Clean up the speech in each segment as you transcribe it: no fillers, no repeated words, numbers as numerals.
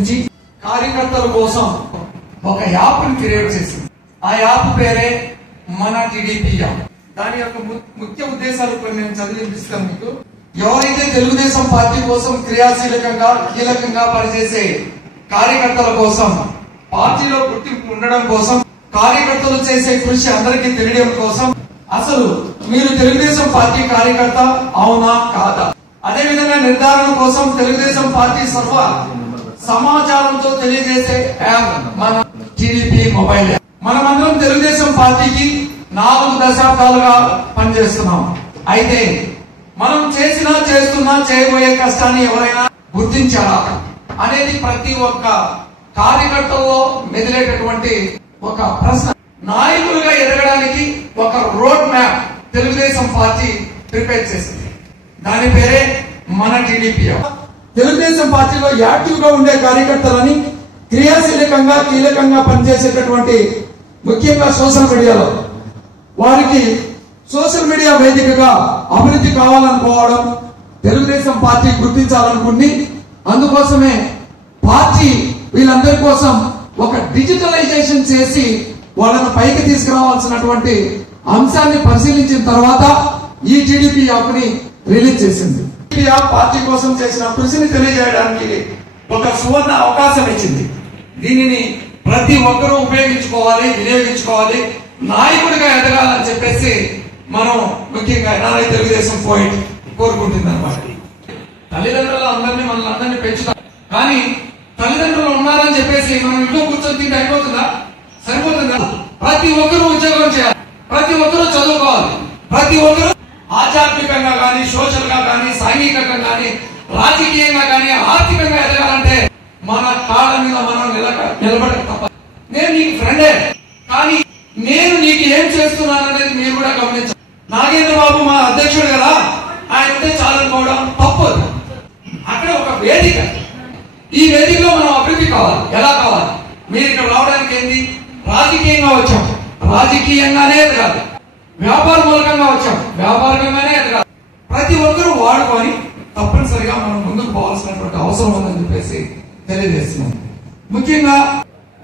ఉద్దేశించి కార్యకర్తల కోసం ఒక యాప్ ని క్రియేట్ చేసింది. ఆ యాప్ పేరే మన టీడీపీ యాప్. దాని యొక్క ముఖ్య ఉద్దేశాలు కొన్ని నేను చదివిస్తాను మీకు. ఎవరైతే తెలుగుదేశం పార్టీ కోసం కీలకంగా పనిచేసే కార్యకర్తల కోసం, పార్టీలో గుర్తింపు ఉండడం కోసం, కార్యకర్తలు చేసే కృషి అందరికీ తెలియడం కోసం, అసలు మీరు తెలుగుదేశం పార్టీ కార్యకర్త అవునా కాదా, అదే విధంగా నిర్ధారణ కోసం తెలుగుదేశం పార్టీ సర్వ సమాచారంతో తెలియజేసే యాప్ మన టీడీపీ మొబైల్ యాప్. మనమందరం తెలుగుదేశం పార్టీకి 4 దశాబ్దాలుగా పనిచేస్తున్నాం. అయితే మనం చేస్తున్నా చేయబోయే కష్టాన్ని ఎవరైనా గుర్తించారా అనేది ప్రతి ఒక్క కార్యకర్తల్లో మెదిలేటటువంటి ఒక ప్రశ్న. నాయకులుగా ఎదగడానికి ఒక road map Telugu Desam party prepare చేసింది. దాని పేరే మన టీడీపీ. తెలుగుదేశం పార్టీలో యాక్టివ్ గా ఉండే కార్యకర్తలని కీలకంగా పనిచేసేటటువంటి ముఖ్యంగా సోషల్ మీడియాలో వారికి సోషల్ మీడియా వేదికగా అభివృద్ధి కావాలనుకోవడం తెలుగుదేశం పార్టీ గుర్తించాలనుకుంది. అందుకోసమే పార్టీ వీళ్ళందరి కోసం ఒక డిజిటలైజేషన్ చేసి వాళ్ళను పైకి తీసుకురావాల్సినటువంటి అంశాన్ని పరిశీలించిన తర్వాత ఈ టీడీపీ యాప్ ని రిలీజ్ చేసింది. ఈ యాప్ పార్టీ కోసం చేసిన కృషిని తెలియజేయడానికి ఒక సువర్ణ అవకాశం ఇచ్చింది. దీనిని ప్రతి ఒక్కరూ ఉపయోగించుకోవాలి, వినియోగించుకోవాలి, నాయకుడిగా ఎదగాలని చెప్పేసి మనం ముఖ్యంగా ఎన్ఆర్ఐ తెలుగుదేశం పోయిట్ కోరుకుంటుంది అనమాట. తల్లిదండ్రులు మనల్ని పెంచుతారు, కానీ తల్లిదండ్రులు ఉన్నారని చెప్పేసి మనం ఇంట్లో కూర్చొని తింటే అయిపోతుందా? సరిపోతుందా? ప్రతి ఒక్కరూ ఉద్యోగం చేయాలి, ప్రతి ఒక్కరూ చదువుకోవాలి, ప్రతి ఒక్కరూ ఆధ్యాత్మికంగా కానీ, సోషల్ గా కానీ, సాంఘికంగా కానీ, రాజకీయంగా కానీ, ఆర్థికంగా ఎదగాలంటే మన కాళ్ళ మీద మనం నిలబడక తప్ప. నేను నీకు ఫ్రెండే, కానీ నేను నీకు ఏం చేస్తున్నాననేది మీరు కూడా గమనించాలి. నాగేంద్ర బాబు మా అధ్యక్షుడు కదా, ఆయన ఉంటే చాలనుకోవడం తప్పదు. అక్కడ ఒక వేదిక, ఈ వేదికలో మనం అభివృద్ధి కావాలి. ఎలా కావాలి? మీరు ఇక్కడ రావడానికి ఏంటి? రాజకీయంగా వచ్చాం, రాజకీయంగానే ఎదగాలి. వ్యాపార మూలకంగా వచ్చాం, వ్యాపారికంగానే ఎదగాలి. ప్రతి ఒక్కరూ వాడుకొని తప్పనిసరిగా మనం ముందుకు పోవాల్సినటువంటి అవసరం ఉందని చెప్పేసి తెలియజేస్తున్నాం. ముఖ్యంగా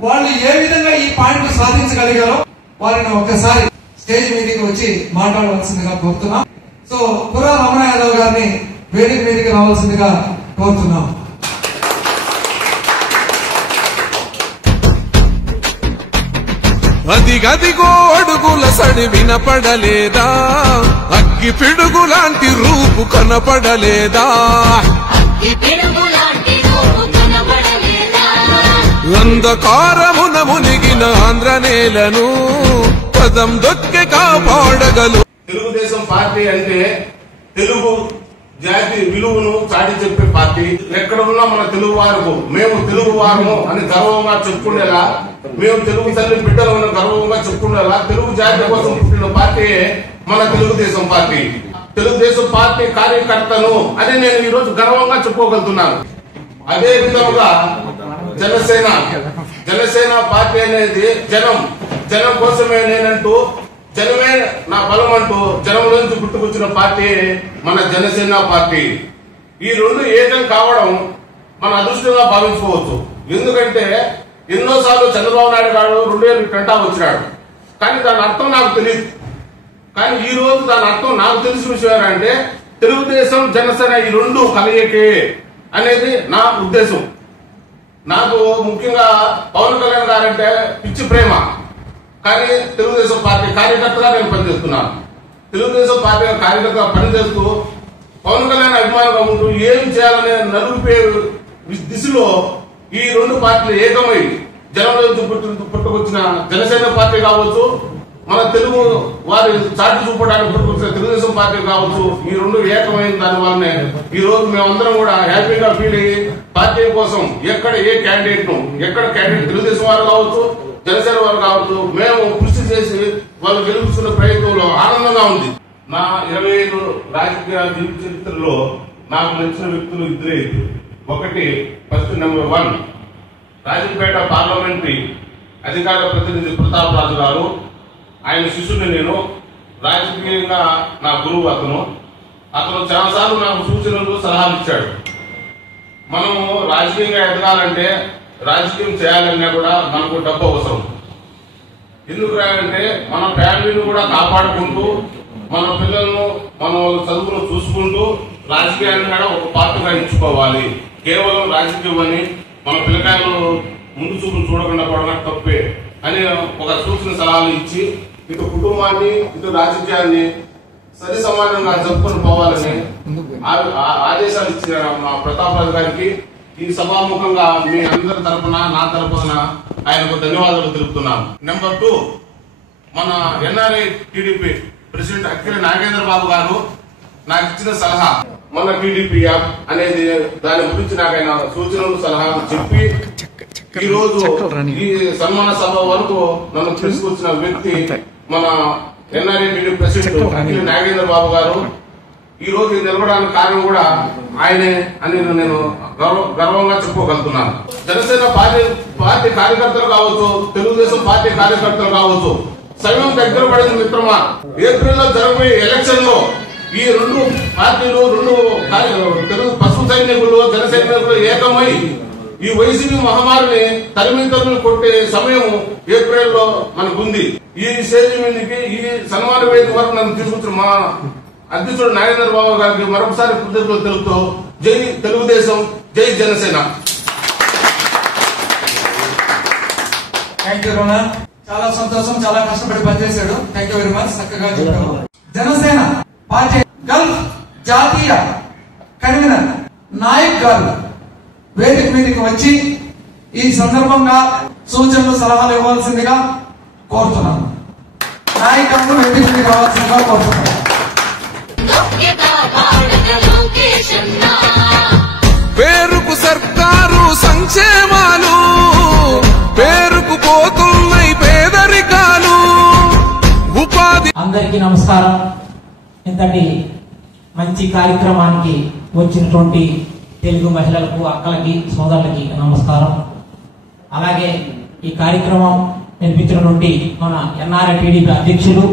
వాళ్ళు ఏ విధంగా ఈ పాయింట్ సాధించగలిగారో వారిని ఒక్కసారి స్టేజ్ మీదకి వచ్చి మాట్లాడవలసిందిగా కోరుతున్నాం. సో పురా రమణ యాదవ్ గారిని వేదిక మీదకి రావాల్సిందిగా కోరుతున్నాం. అదిగదిగో అడుగుల సడి వినపడలేదా, అగ్గి పిడుగు లాంటి రూపు కనపడలేదా, అంధకారమున మునిగిన ఆంధ్ర నేలను పదం దొక్కి కాపాడగలు. తెలుగుదేశం పార్టీ అంటే తెలుగు జాతి విలువను చాటి చెప్పే పార్టీ. ఎక్కడ ఉన్నా మన తెలుగు వారు, మేము తెలుగు వారము అని గర్వంగా చెప్పుకునేలా, మేము తెలుగు తల్లి బిడ్డలను గర్వంగా చెప్పుకునేలా తెలుగు జాతి కోసం పుట్టిన పార్టీ మన తెలుగుదేశం పార్టీ. తెలుగుదేశం పార్టీ కార్యకర్తను అని నేను ఈ రోజు గర్వంగా చెప్పుకోగలుగుతున్నాను. అదే విధంగా జనసేన పార్టీ అనేది జనం కోసమే నేనంటూ, జనమే నా బలం అంటూ జనంలోంచి పుట్టుకొచ్చిన పార్టీ మన జనసేన పార్టీ. ఈ రెండు ఏకం కావడం మన అదృష్టంగా భావించుకోవచ్చు. ఎందుకంటే ఎన్నోసార్లు చంద్రబాబు నాయుడు గారు 2000 వచ్చినాడు, కానీ దాని అర్థం నాకు తెలియదు. కానీ ఈ రోజు దాని అర్థం నాకు తెలిసిన విషయం ఏంటంటే తెలుగుదేశం జనసేన ఈ రెండు కలయికే అనేది నా ఉద్దేశం. నాకు ముఖ్యంగా పవన్ కళ్యాణ్ గారంటే పిచ్చి ప్రేమ, కానీ తెలుగుదేశం పార్టీ కార్యకర్తగా నేను పనిచేస్తున్నాను. తెలుగుదేశం పార్టీ కార్యకర్తగా పనిచేస్తూ పవన్ కళ్యాణ్ అభిమానంగా ఉంటూ ఏం చేయాలనే నలుగుపే దిశలో ఈ రెండు పార్టీలు ఏకమై జనంలో పుట్టుకొచ్చిన జనసేన పార్టీ కావచ్చు, మన తెలుగు వారి చాటి చూపడానికి పుట్టుకొచ్చిన తెలుగుదేశం పార్టీ కావచ్చు, ఈ రెండు ఏకమైన దాని వల్లనే ఈ రోజు మేమందరం కూడా హ్యాపీగా ఫీల్ అయ్యి పార్టీ కోసం ఎక్కడ క్యాండిడేట్ తెలుగుదేశం వారు కావచ్చు, జనసేన వారు కావచ్చు, మేము కృషి చేసి వాళ్ళు గెలుపుతున్న ప్రయత్నంలో ఆనందంగా ఉంది. నా 25 రాజకీయ జీవిత చరిత్రలో నాకు నచ్చిన వ్యక్తులు ఇద్దరే. ఒకటి ఫస్ట్ నెంబర్ 1 రాజంపేట పార్లమెంటరీ అధికార ప్రతినిధి ప్రతాప్ రాజు గారు. ఆయన శిష్యుని నేను, రాజకీయంగా నా గురువు అతను చాలాసార్లు నాకు సూచనలు సలహాలు ఇచ్చాడు. మనము రాజకీయంగా ఎదగాలంటే, రాజకీయం చేయాలన్నా కూడా మనకు డబ్బు అవసరం. ఎందుకు అంటే మన ఫ్యామిలీని కూడా కాపాడుకుంటూ, మన పిల్లలను మన చదువులు చూసుకుంటూ రాజకీయాన్ని కూడా ఒక పాత్రగా ఎంచుకోవాలి. కేవలం రాజకీయం అని మన పిల్లకాయలు ముందు చూపులు చూడకుండా పోవడం తప్పే అని ఒక సూచన సలహాలు ఇచ్చి ఇటు కుటుంబాన్ని ఇటు రాజకీయాన్ని సరి సమానంగా జరుపుకొని పోవాలని ఆదేశాలు ఇచ్చిన మా ప్రతాప్ రాజు గారికి ఈ సభాముఖంగా మీ అందరి తరఫున, నా తరఫున ఆయనకు ధన్యవాదాలు తెలుపుతున్నాను. నెంబర్ 2, మన NRI TDP president Akkineni Nagendra బాబు గారు నాకు ఇచ్చిన సలహా, మన టీడీపీ యాప్ అనేది దాని గురించి నాకు ఆయన సూచనలు సలహాలు చెప్పి ఈ రోజు ఈ సన్మాన సభ వరకు నన్ను తీసుకొచ్చిన వ్యక్తి మన NRI TDP president Akkineni Nagendra బాబు గారు. ఈ రోజు నిలబడడానికి కారణం కూడా ఆయనే అని నేను గర్వంగా చెప్పుకోగలుగుతున్నాను. జనసేన పార్టీ కార్యకర్తలు కావచ్చు, తెలుగుదేశం పార్టీ కార్యకర్తలు కావచ్చు, సమయం దగ్గర పడింది మిత్రమా. ఏప్రిల్లో జరగబోయే ఎలక్షన్ లో ఈ 2 పార్టీలు, 2 తెలుగు పశు సైనికులు, జన సైనికులు ఏకమై ఈ వైసీపీ మహమ్మారిని తరిమి కొట్టే సమయం ఏప్రిల్లో మనకుంది. ఈ స్టేజ్ మీదకి, ఈ సన్మాన వేదిక వరకు నన్ను తీసుకొచ్చిన మా అధ్యక్షుడు నాగేంద్ర బాబు గారికి మరొకసారి కృతజ్ఞతలు తెలుపుతూ జై తెలుగుదేశం, జై జనసేన. థ్యాంక్ యూ రోనా, చాలా సంతోషం. చాలా కష్టపడి పనిచేశాడు. Thank you very much. చక్కగా చెప్పారు. జనసేన పార్టీ గల్ఫ్ జాతీయ కన్వీనర్ నాయక్ గారు వేదిక మీదకి వచ్చి ఈ సందర్భంగా సూచనలు సలహాలు ఇవ్వాల్సిందిగా కోరుతున్నాను. నాయక్ గారు వేదిక మీదకి రావాల్సిందిగా కోరుతున్నాను. పేరుకు సర్కారు సంక్షేమాలు, పేరుకు పోతున్నాయి పేదరికాలు, ఉపాధి. అందరికీ నమస్కారం. ఇంతటి మంచి కార్యక్రమానికి వచ్చినటువంటి తెలుగు మహిళలకు, అక్కలకి, సోదరులకి నమస్కారం. అలాగే ఈ కార్యక్రమం నిర్మించినటువంటి మన ఎన్ఆర్ఐ టీడీపీ అధ్యక్షులు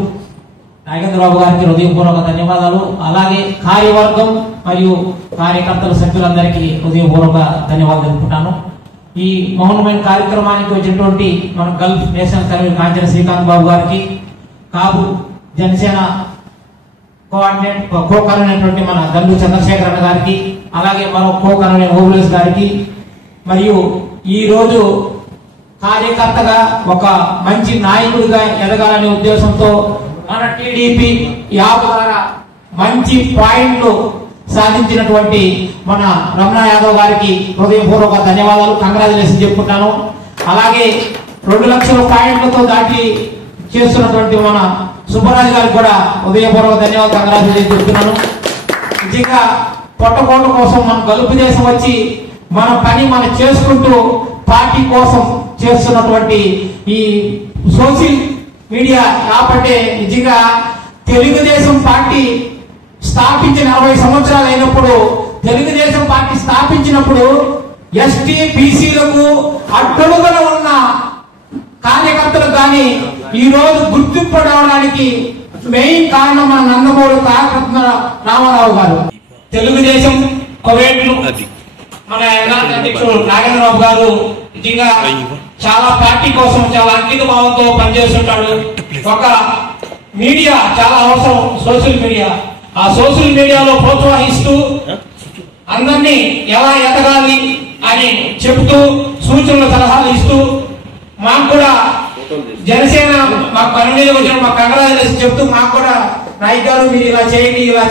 నాగేంద్రబాబు గారికి హృదయపూర్వక ధన్యవాదాలు. అలాగే కార్యవర్గం మరియు కార్యకర్తల సభ్యులందరికీ హృదయపూర్వక ధన్యవాదాలు తెలుపుకుంటాను. ఈ మౌనమైన కార్యక్రమానికి వచ్చినటువంటి మన Gulf national convener Kanchana Srikanth Babu గారికి, కాపు జనసేన కో కన్వీనర్ మన గల్లు చంద్రశేఖర్ అన్న గారికి, అలాగే మరో కో కన్వీనర్ ఓబులేస్ గారికి, మరియు ఈ రోజు కార్యకర్తగా ఒక మంచి నాయకుడిగా ఎదగాలనే ఉద్దేశంతో మన టీడీపీ యాప్ ద్వారా మంచి పాయింట్లు సాధించినటువంటి మన రమణ యాదవ్ గారికి హృదయపూర్వక ధన్యవాదాలు, కంగ్రాచులేషన్ చెప్పుకుంటాను. అలాగే 2 లక్షల పాయింట్లతో దాటి చేస్తున్నటువంటి మన సుబ్బరాజు గారికి కూడా హృదయపూర్వక ధన్యవాదాలు, కంగ్రాచులేషన్ చెప్తున్నాను. నిజంగా పొట్టకోట కోసం మనం గలుపు దేశం వచ్చి మన పని మనం చేసుకుంటూ పార్టీ కోసం చేస్తున్నటువంటి ఈ సోషల్ మీడియా యాప్ అంటే నిజంగా తెలుగుదేశం పార్టీ స్థాపించిన 40 సంవత్సరాలు అయినప్పుడు, తెలుగుదేశం పార్టీ స్థాపించినప్పుడు ఎస్టీ బీసీలకు అడ్డులుగా ఉన్న కార్యకర్తలకు కానీ ఈ రోజు గుర్తింపు రావడానికి మెయిన్ కారణం మన నందమూరి తారకరత్న రామారావు గారు. తెలుగుదేశం కోవేట్లు మన అధ్యక్షుడు నాగేంద్రబాబు గారు నిజంగా చాలా పార్టీ కోసం చాలా అంకిత భావంతో పనిచేస్తుంటాడు. ఒక మీడియా చాలా అవసరం, సోషల్ మీడియా. ఆ సోషల్ మీడియాలో ప్రోత్సహిస్తూ అందరినీ ఎలా ఎదగాలి అని చెబుతూ సూచనలు సలహాలు ఇస్తూ మాకు కూడా జనసేన మాకు పని వచ్చిన మాకు కంగ్రాచులేషన్ చెప్తూ మాకు కూడా నాయక్ గారు మీరు ఇలా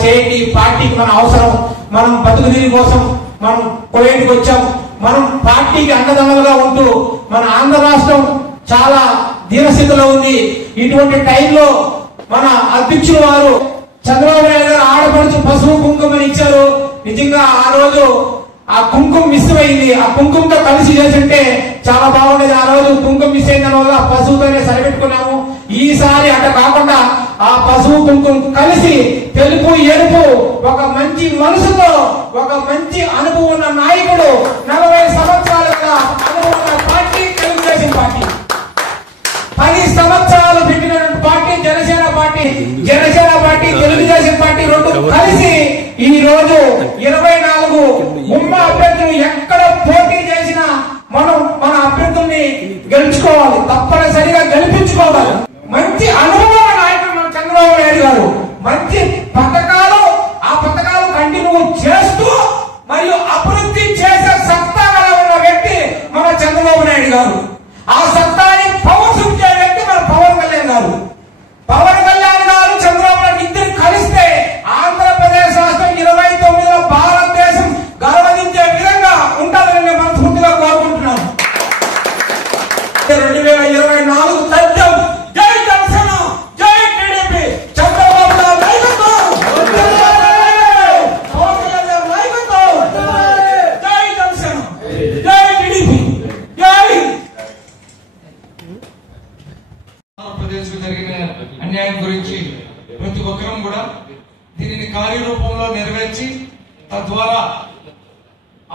చేయండి, పార్టీకి మన అవసరం, మనం బతుకుదీని కోసం మనం కోయేటికి వచ్చాం, మనం పార్టీకి అండదండలుగా ఉంటూ మన ఆంధ్ర రాష్ట్రం చాలా దీనస్థితిలో ఉంది. ఇటువంటి టైంలో మన అధ్యక్షులు వారు చంద్రబాబు నాయుడు గారు ఆడపడుచు పసుపు కుంకుమని ఇచ్చారు. నిజంగా ఆ రోజు ఆ కుంకుమ మిస్ అయింది. ఆ కుంకుమతో కలిసి చేస్తుంటే చాలా బాగుండేది. ఆ రోజు కుంకుమ మిస్ అయిన వల్ల పసుపుతోనే సరిపెట్టుకున్నాము. ఈసారి అట్లా కాకుండా ఆ పసుపు కుంకుమ కలిసి తెలుపు ఎరుపు ఒక మంచి మనసుతో ఒక మంచి అనుభవం ఉన్న నాయకుడు, 40 సంవత్సరాలుగా అనుభవం ఉన్న పార్టీ తెలుగుదేశం పార్టీ. 10 సంవత్సరాలు పెట్టిన party Janasena party, Telugu Desam party 2 కలిసి ఈ రోజు 24 ఉన్న అభ్యర్థులు ఎక్కడ పోటీ చేసినా మనం మన అభ్యర్థుల్ని గెలుచుకోవాలి, తప్పనిసరిగా గెలిపించుకోవాలి. మంచి అనుభవం నాయకుడు మన చంద్రబాబు నాయుడు గారు. మంచి పథకాలు, ఆ పథకాలు కంటిన్యూ చేస్తూ మరియు అభివృద్ధి చేసే సత్తా ఉన్న వ్యక్తి మన చంద్రబాబు నాయుడు గారు. ఆ సత్తాని పవర్శించే వ్యక్తి మన పవన్ కళ్యాణ్ గారు. పవన్ కళ్యాణ్ గారు చంద్రబాబు నాయుడు ఇద్దరు కలిస్తే ఆంధ్రప్రదేశ్ రాష్ట్రం 29లో భారతదేశం గర్వదించే విధంగా ఉంటుందని నేను మనస్ఫూర్తిగా కోరుకుంటున్నాను. 2024 తథ్యం. జై జనసేన, జై టీడీపీ. చంద్రబాబు నాయుడు నాయకత్వం, పవన్ కళ్యాణ్ నాయకత్వం. జై జనసేన, జై టీడీపీ, జై. ఆంధ్రప్రదేశ్ జరిగిన అన్యాయం గురించి ప్రతి ఒక్కరం కూడా దీనిని కార్యరూపంలో నెరవేర్చి తద్వారా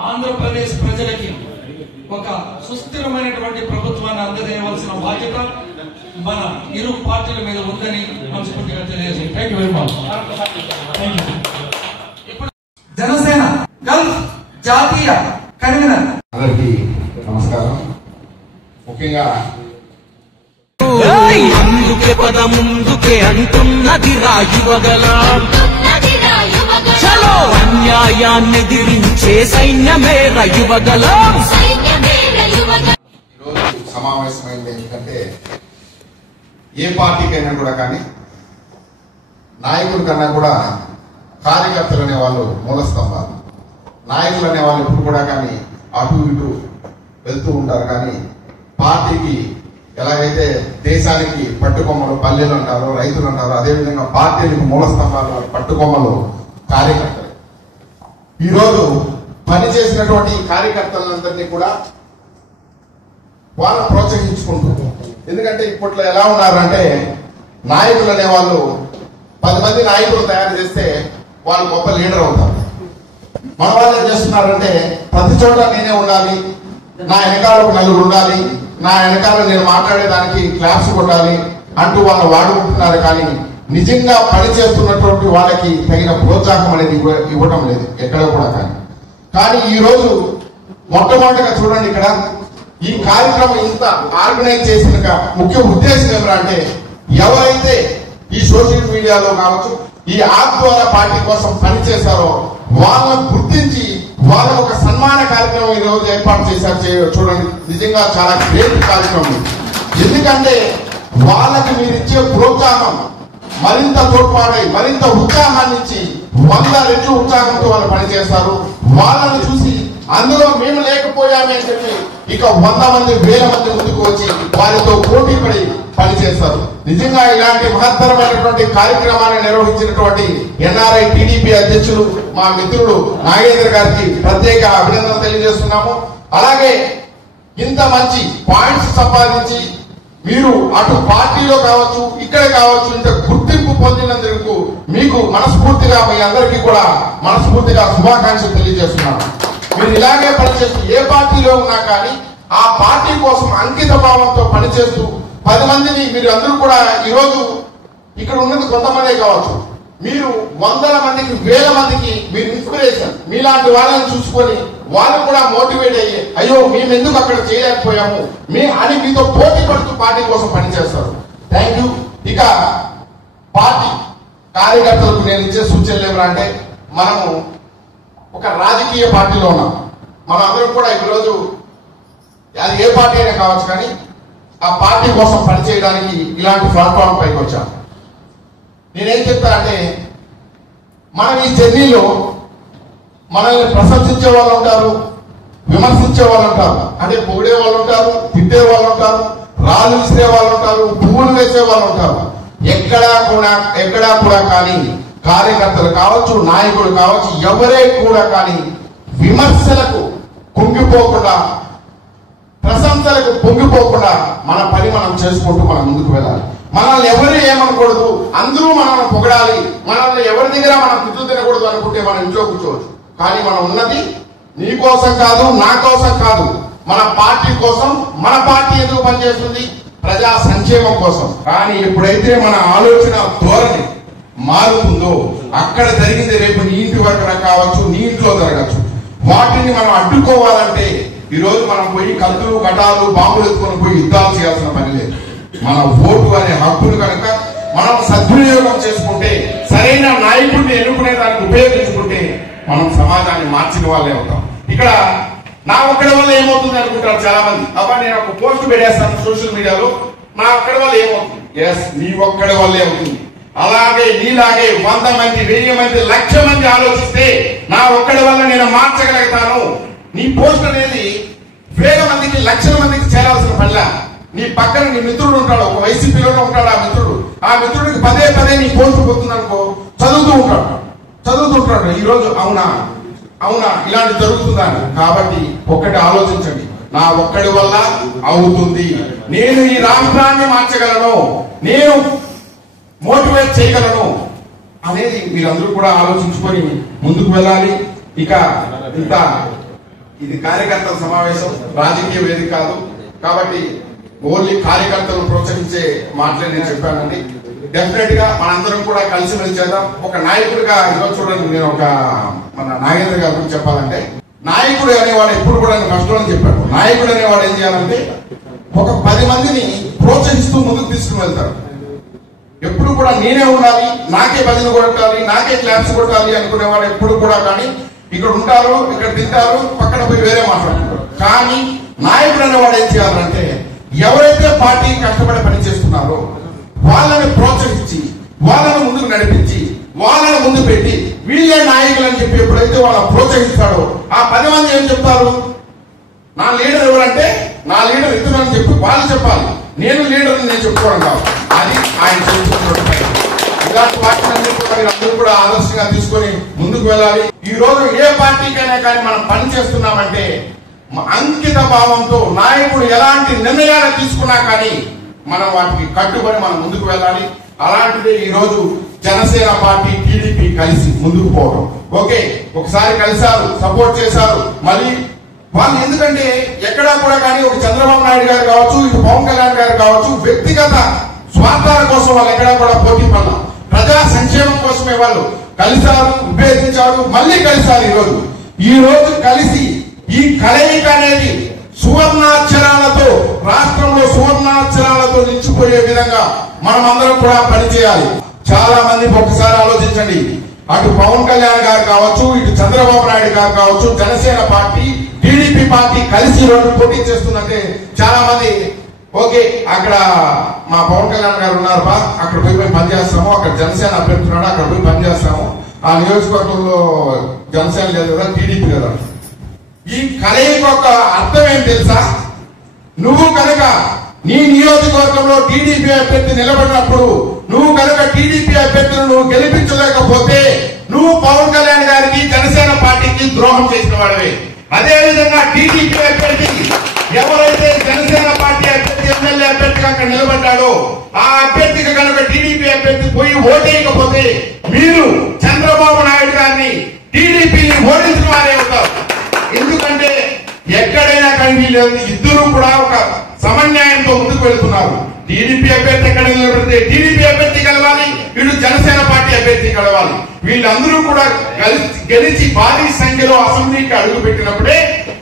ఆంధ్రప్రదేశ్ ప్రజలకి ఒక సుస్థిరమైనటువంటి ప్రభుత్వాన్ని అందజేయవలసిన బాధ్యత మన ఇరు పార్టీల మీద ఉందని మనస్ఫూర్తిగా తెలియజేయండి. Thank you very much. ఇప్పుడు జనసేన గల్ఫ్ జాతీయ కన్వీనర్ అందరికీ నమస్కారం. ముఖ్యంగా అందుకే పద ముందుకే అంటున్నది రాయువగలం. చలో అన్యాయాన్ని దిరించే సైన్యమే రయువగలం. ఈరోజు సమావేశమైంది ఎందుకంటే ఏ పార్టీకైనా కూడా కానీ నాయకుల కన్నా కూడా కార్యకర్తలు అనే వాళ్ళు మూల స్తంభాలు. నాయకులు అనే వాళ్ళు ఎప్పుడు కూడా కానీ అటు ఇటు వెళ్తూ ఉంటారు. కానీ పార్టీకి ఎలాగైతే దేశానికి పట్టుకొమ్మలు పల్లెలు అంటారో, రైతులు అంటారో, అదేవిధంగా పార్టీలకు మూల స్తంభాలు పట్టుకొమ్మలు కార్యకర్తలు. ఈరోజు పనిచేసినటువంటి కార్యకర్తలందరినీ కూడా వాళ్ళు ప్రోత్సహించుకుంటారు. ఎందుకంటే ఇప్పట్లో ఎలా ఉన్నారంటే నాయకులు అనే వాళ్ళు 10 మంది నాయకులు తయారు చేస్తే వాళ్ళు గొప్ప లీడర్ అవుతారు. మన వాళ్ళు ఏం చేస్తున్నారంటే ప్రతి చోట నేనే ఉండాలి, నా వెనకాల ఒక నలుగురు ఉండాలి, నా వెనకాల నేను మాట్లాడేదానికి క్లాప్స్ కొట్టాలి అంటూ వాళ్ళు వాడుకుంటున్నారు. కానీ నిజంగా పనిచేస్తున్నటువంటి వాళ్ళకి తగిన ప్రోత్సాహం అనేది ఇవ్వటం లేదు ఎక్కడ కూడా. కానీ ఈ రోజు మొట్టమొదటిగా చూడండి, ఇక్కడ ఈ కార్యక్రమం ఇంత ఆర్గనైజ్ చేసిన ముఖ్య ఉద్దేశం ఏమిటంటే ఎవరైతే ఈ సోషల్ మీడియాలో కావచ్చు, ఈ యాప్ ద్వారా పార్టీ కోసం పనిచేశారో వాళ్ళను గుర్తించి వాళ్ళకు ఒక సన్మాన కార్యక్రమం ఈ రోజు ఏర్పాటు చేశారు. చూడండి, నిజంగా చాలా గ్రేట్ కార్యక్రమం. ఎందుకంటే వాళ్ళకి మీరు ఇచ్చే ప్రోత్సాహం మరింత తోడ్పాటై మరింత ఉత్సాహాన్ని ఇచ్చి 100 రెట్లు ఉత్సాహంతో వాళ్ళు పనిచేస్తారు. వాళ్ళని చూసి అందులో మేము లేకపోయామే అని చెప్పి ఇక 100 మంది 1000 మంది ముందుకు వచ్చి వారితో పోటీ పడి పనిచేస్తారు. నిజంగా ఇలాంటి మహత్తరమైనటువంటి కార్యక్రమాన్ని నిర్వహించినటువంటి ఎన్ఆర్ఐ టీడీపీ అధ్యక్షులు మా మిత్రుడు నాగేంద్ర గారికి ప్రత్యేక అభినందనలు తెలియజేస్తున్నాము. అలాగే ఇంత మంచి పాయింట్స్ సంపాదించి మీరు అటు పార్టీలో కావచ్చు, ఇక్కడ కావచ్చు, ఇంత గుర్తింపు పొందినందుకు మీకు మనస్ఫూర్తిగా మీ అందరికీ కూడా మనస్ఫూర్తిగా శుభాకాంక్షలు తెలియజేస్తున్నాను. మీరు ఇలాగే పనిచేస్తూ ఏ పార్టీలో ఉన్నా కానీ ఆ పార్టీ కోసం అంకిత భావంతో పనిచేస్తూ 10 మందిని మీరు అందరూ కూడా ఈరోజు ఇక్కడ ఉన్నది కొంతమందే కావచ్చు, మీరు 100 మందికి 1000 మందికి మీరు ఇన్స్పిరేషన్. మీలాంటి వాళ్ళని చూసుకొని వాళ్ళు కూడా మోటివేట్ అయ్యి అయ్యో మేము ఎందుకు అక్కడ చేయలేకపోయాము అని మీతో పోటీ పడుతూ పార్టీ కోసం పనిచేస్తారు. Thank you. ఇక పార్టీ కార్యకర్తలకు నేను ఇచ్చే సూచనలు ఏమంటే మనము ఒక రాజకీయ పార్టీలో ఉన్నాం. మనం అందరం కూడా ఈరోజు అది ఏ పార్టీ అయినా కావచ్చు కానీ ఆ పార్టీ కోసం పనిచేయడానికి ఇలాంటి ప్లాట్ఫామ్ పైకి వచ్చాం. నేనేం చెప్తానంటే మనం ఈ జర్నీలో మనల్ని ప్రశంసించే వాళ్ళు ఉంటారు, విమర్శించే వాళ్ళు ఉంటారు, అంటే పొగిడే వాళ్ళు ఉంటారు, తిట్టే వాళ్ళు ఉంటారు, రాళ్ళు విసిరే వాళ్ళు ఉంటారు, పువ్వులు వేసే వాళ్ళు ఉంటారు. ఎక్కడా కూడా కానీ కార్యకర్తలు కావచ్చు, నాయకులు కావచ్చు, ఎవరే కూడా కానీ విమర్శలకు కుంగిపోకుండా, ప్రశంసలకు పొంగిపోకుండా మన పని మనం చేసుకుంటూ మనం ముందుకు వెళ్ళాలి. మనల్ని ఎవరు ఏమనకూడదు, అందరూ మనల్ని పొగడాలి, మనల్ని ఎవరి దగ్గర మనం తిట్లు తినకూడదు అనుకుంటే మనం ఇంట్లో కూర్చోవచ్చు. కానీ మనం ఉన్నది నీ కోసం కాదు, నా కోసం కాదు, మన పార్టీ కోసం. మన పార్టీ ఎందుకు పనిచేస్తుంది? ప్రజా సంక్షేమం కోసం. కానీ ఎప్పుడైతే మన ఆలోచన ధోరణి మారుతుందో అక్కడ జరిగింది రేపు నీ ఇంటి వరకు కావచ్చు, నీ ఇంట్లో జరగచ్చు. వాటిని మనం అడ్డుకోవాలంటే ఈ రోజు మనం పోయి కత్తులు కటాలు బాంబులు ఎత్తుకొని పోయి యుద్ధాలు చేయాల్సిన పని లేదు. మన ఓటు అనే హక్కును కనుక మనం సద్వినియోగం చేసుకుంటే, సరైన నాయకుడిని ఎన్నుకునే దానికి ఉపయోగించుకుంటే మనం సమాజాన్ని మార్చిన వాళ్ళే అవుతాం. ఇక్కడ నా ఒక్కడి వల్ల ఏమవుతుంది అనుకుంటారు చాలా మంది. అబ్బా నేను ఒక పోస్ట్ పెట్టేస్తాను సోషల్ మీడియాలో, నా ఒక్కడి వల్ల ఏమవుతుంది? ఎస్, నీ ఒక్కడి వల్లే అవుతుంది. అలాగే నీలాగే 100 మంది 1000 మంది 1,00,000 మంది ఆలోచిస్తే నా ఒక్కడి వల్ల నేను మార్చగలుగుతాను. నీ పోస్ట్ అనేది 1000 మందికి 1,00,000 మందికి చేరాల్సిన పనిలా. నీ పక్కన నీ మిత్రుడు ఉంటాడు, ఒక వైసీపీలోనే ఉంటాడు ఆ మిత్రుడికి పదే పదే నీ పోస్ట్ పోతుంది అనుకో, చదువుతూ ఉంటాడు ఈ రోజు అవునా ఇలాంటి జరుగుతుందని. కాబట్టి ఒక్కటి ఆలోచించండి, నా ఒక్కడి వల్ల అవుతుంది, నేను ఈ రాష్ట్రాన్ని మార్చగలను, నేను మోటివేట్ చేయగలను అనేది మీరందరూ కూడా ఆలోచించుకొని ముందుకు వెళ్ళాలి. ఇక ఇంత ఇది కార్యకర్తల సమావేశం, రాజకీయ వేదిక కాదు. కాబట్టి ఓన్లీ కార్యకర్తలు ప్రోత్సహించే మాటలే నేను చెప్పానండి. డెఫినెట్ గా మనందరం కూడా కలిసి చేద్దాం. ఒక నాయకుడిగా ఈరోజు చూడండి, నేను మన నాగేంద్ర గారి గురించి చెప్పాలంటే, నాయకుడు అనేవాడు ఎప్పుడు కూడా ఫస్ట్ అని చెప్పాడు, నాయకుడు అనేవాడు ఏం చేయాలంటే ఒక 10 మందిని ప్రోత్సహిస్తూ ముందుకు తీసుకుని వెళ్తారు. ఎప్పుడు కూడా నేనే ఉండాలి, నాకే భజన కొట్టాలి, నాకే క్లాప్స్ కొట్టాలి అనుకునేవాడు ఎప్పుడు కూడా. కానీ ఇక్కడ ఉంటారు, ఇక్కడ తింటారు, పక్కన పోయి వేరే మాట్లాడుతారు. కానీ నాయకుడు అనేవాడు ఏం చేయాలంటే ఎవరైతే పార్టీ కష్టపడి పని చేస్తున్నారో వాళ్ళని ప్రోత్సహించి, వాళ్ళని ముందుకు నడిపించి, వాళ్ళని ముందు పెట్టి వీళ్ళే నాయకులు అని చెప్పి ఎప్పుడైతే వాళ్ళని ప్రోత్సహిస్తాడో ఆ 10 మంది ఏం చెప్తారు, నా లీడర్ ఎవరంటే నా లీడర్ ఇతను అని చెప్పి వాళ్ళు చెప్పాలి. నేను లీడర్ నేను చెప్పుకోవడం కాదు, అది ఆయన చెప్తున్నట్టు. ఇలాంటి వాటిని అందరూ కూడా ఆదర్శంగా తీసుకొని ముందుకు వెళ్ళాలి. ఈ రోజు ఏ పార్టీకైనా కానీ మనం పని చేస్తున్నామంటే అంకిత భావంతో నాయకుడు ఎలాంటి నిర్ణయాలు తీసుకున్నా కానీ మనం వాటికి కట్టుబడి మనం ముందుకు వెళ్ళాలి. అలాంటిదే ఈ రోజు జనసేన పార్టీ టీడీపీ కలిసి ముందుకు పోవడం. ఓకే, ఒకసారి కలిశారు, సపోర్ట్ చేశారు, మళ్ళీ వాళ్ళు ఎందుకంటే ఎక్కడా కూడా కానీ ఒక చంద్రబాబు నాయుడు గారు కావచ్చు, ఇటు పవన్ కళ్యాణ్ గారు కావచ్చు, వ్యక్తిగత స్వార్థాల కోసం వాళ్ళు ఎక్కడా కూడా పోటీ పడలా. ప్రజా సంక్షేమం కోసమే వాళ్ళు కలిశారు, విభేదించారు, మళ్ళీ కలిశారు. ఈ రోజు కలిసి ఈ కలయిక అనేది సువర్ణాక్షరాలతో, రాష్ట్రంలో సువర్ణాక్షరాలతో నిలిచిపోయే విధంగా మనం అందరం కూడా పనిచేయాలి. చాలా మంది ఒకసారి ఆలోచించండి, అటు పవన్ కళ్యాణ్ గారు కావచ్చు, ఇటు చంద్రబాబు నాయుడు గారు కావచ్చు, జనసేన పార్టీ టీడీపీ పార్టీ కలిసి రోజు పోటీ చేస్తుందంటే చాలా మంది ఓకే అక్కడ మా పవన్ కళ్యాణ్ గారు ఉన్నారు బా, అక్కడ పోయి పనిచేస్తాము, అక్కడ జనసేన అభ్యర్థున్నాడు అక్కడ పోయి పనిచేస్తాము, ఆ నియోజకవర్గంలో జనసేన లేదు కదా టీడీపీ కదా. ఈ కలయిక యొక్క అర్థం ఏం తెలుసా? నువ్వు కనుక నీ నియోజకవర్గంలో టీడీపీ అభ్యర్థి నిలబడినప్పుడు నువ్వు కనుక టీడీపీ అభ్యర్థులను నువ్వు గెలిపించలేకపోతే నువ్వు పవన్ కళ్యాణ్ గారికి జనసేన పార్టీకి ద్రోహం చేసిన వాడివే. అదేవిధంగా టీడీపీ అభ్యర్థి ఎవరైతే జనసేన పార్టీ అభ్యర్థి ఎమ్మెల్యే అభ్యర్థిగా అక్కడ నిలబడ్డాడో ఆ అభ్యర్థికి కనుక టీడీపీ అభ్యర్థి పోయి ఓటేయకపోతే మీరు చంద్రబాబు నాయుడు గారిని టీడీపీని ఓడించిన వారే అవుతారు. ఎందుకంటే ఎక్కడైనా కానీ వీళ్ళు ఇద్దరు కూడా ఒక సమన్యాయంతో ముందుకు వెళుతున్నారు. టీడీపీ అభ్యర్థి ఎక్కడ నిలబడితే టీడీపీ అభ్యర్థి కలవాలి, వీళ్ళు జనసేన పార్టీ అభ్యర్థి కలవాలి. వీళ్ళందరూ కూడా గెలిచి భారీ సంఖ్యలో అసెంబ్లీకి అడుగు పెట్టినప్పుడే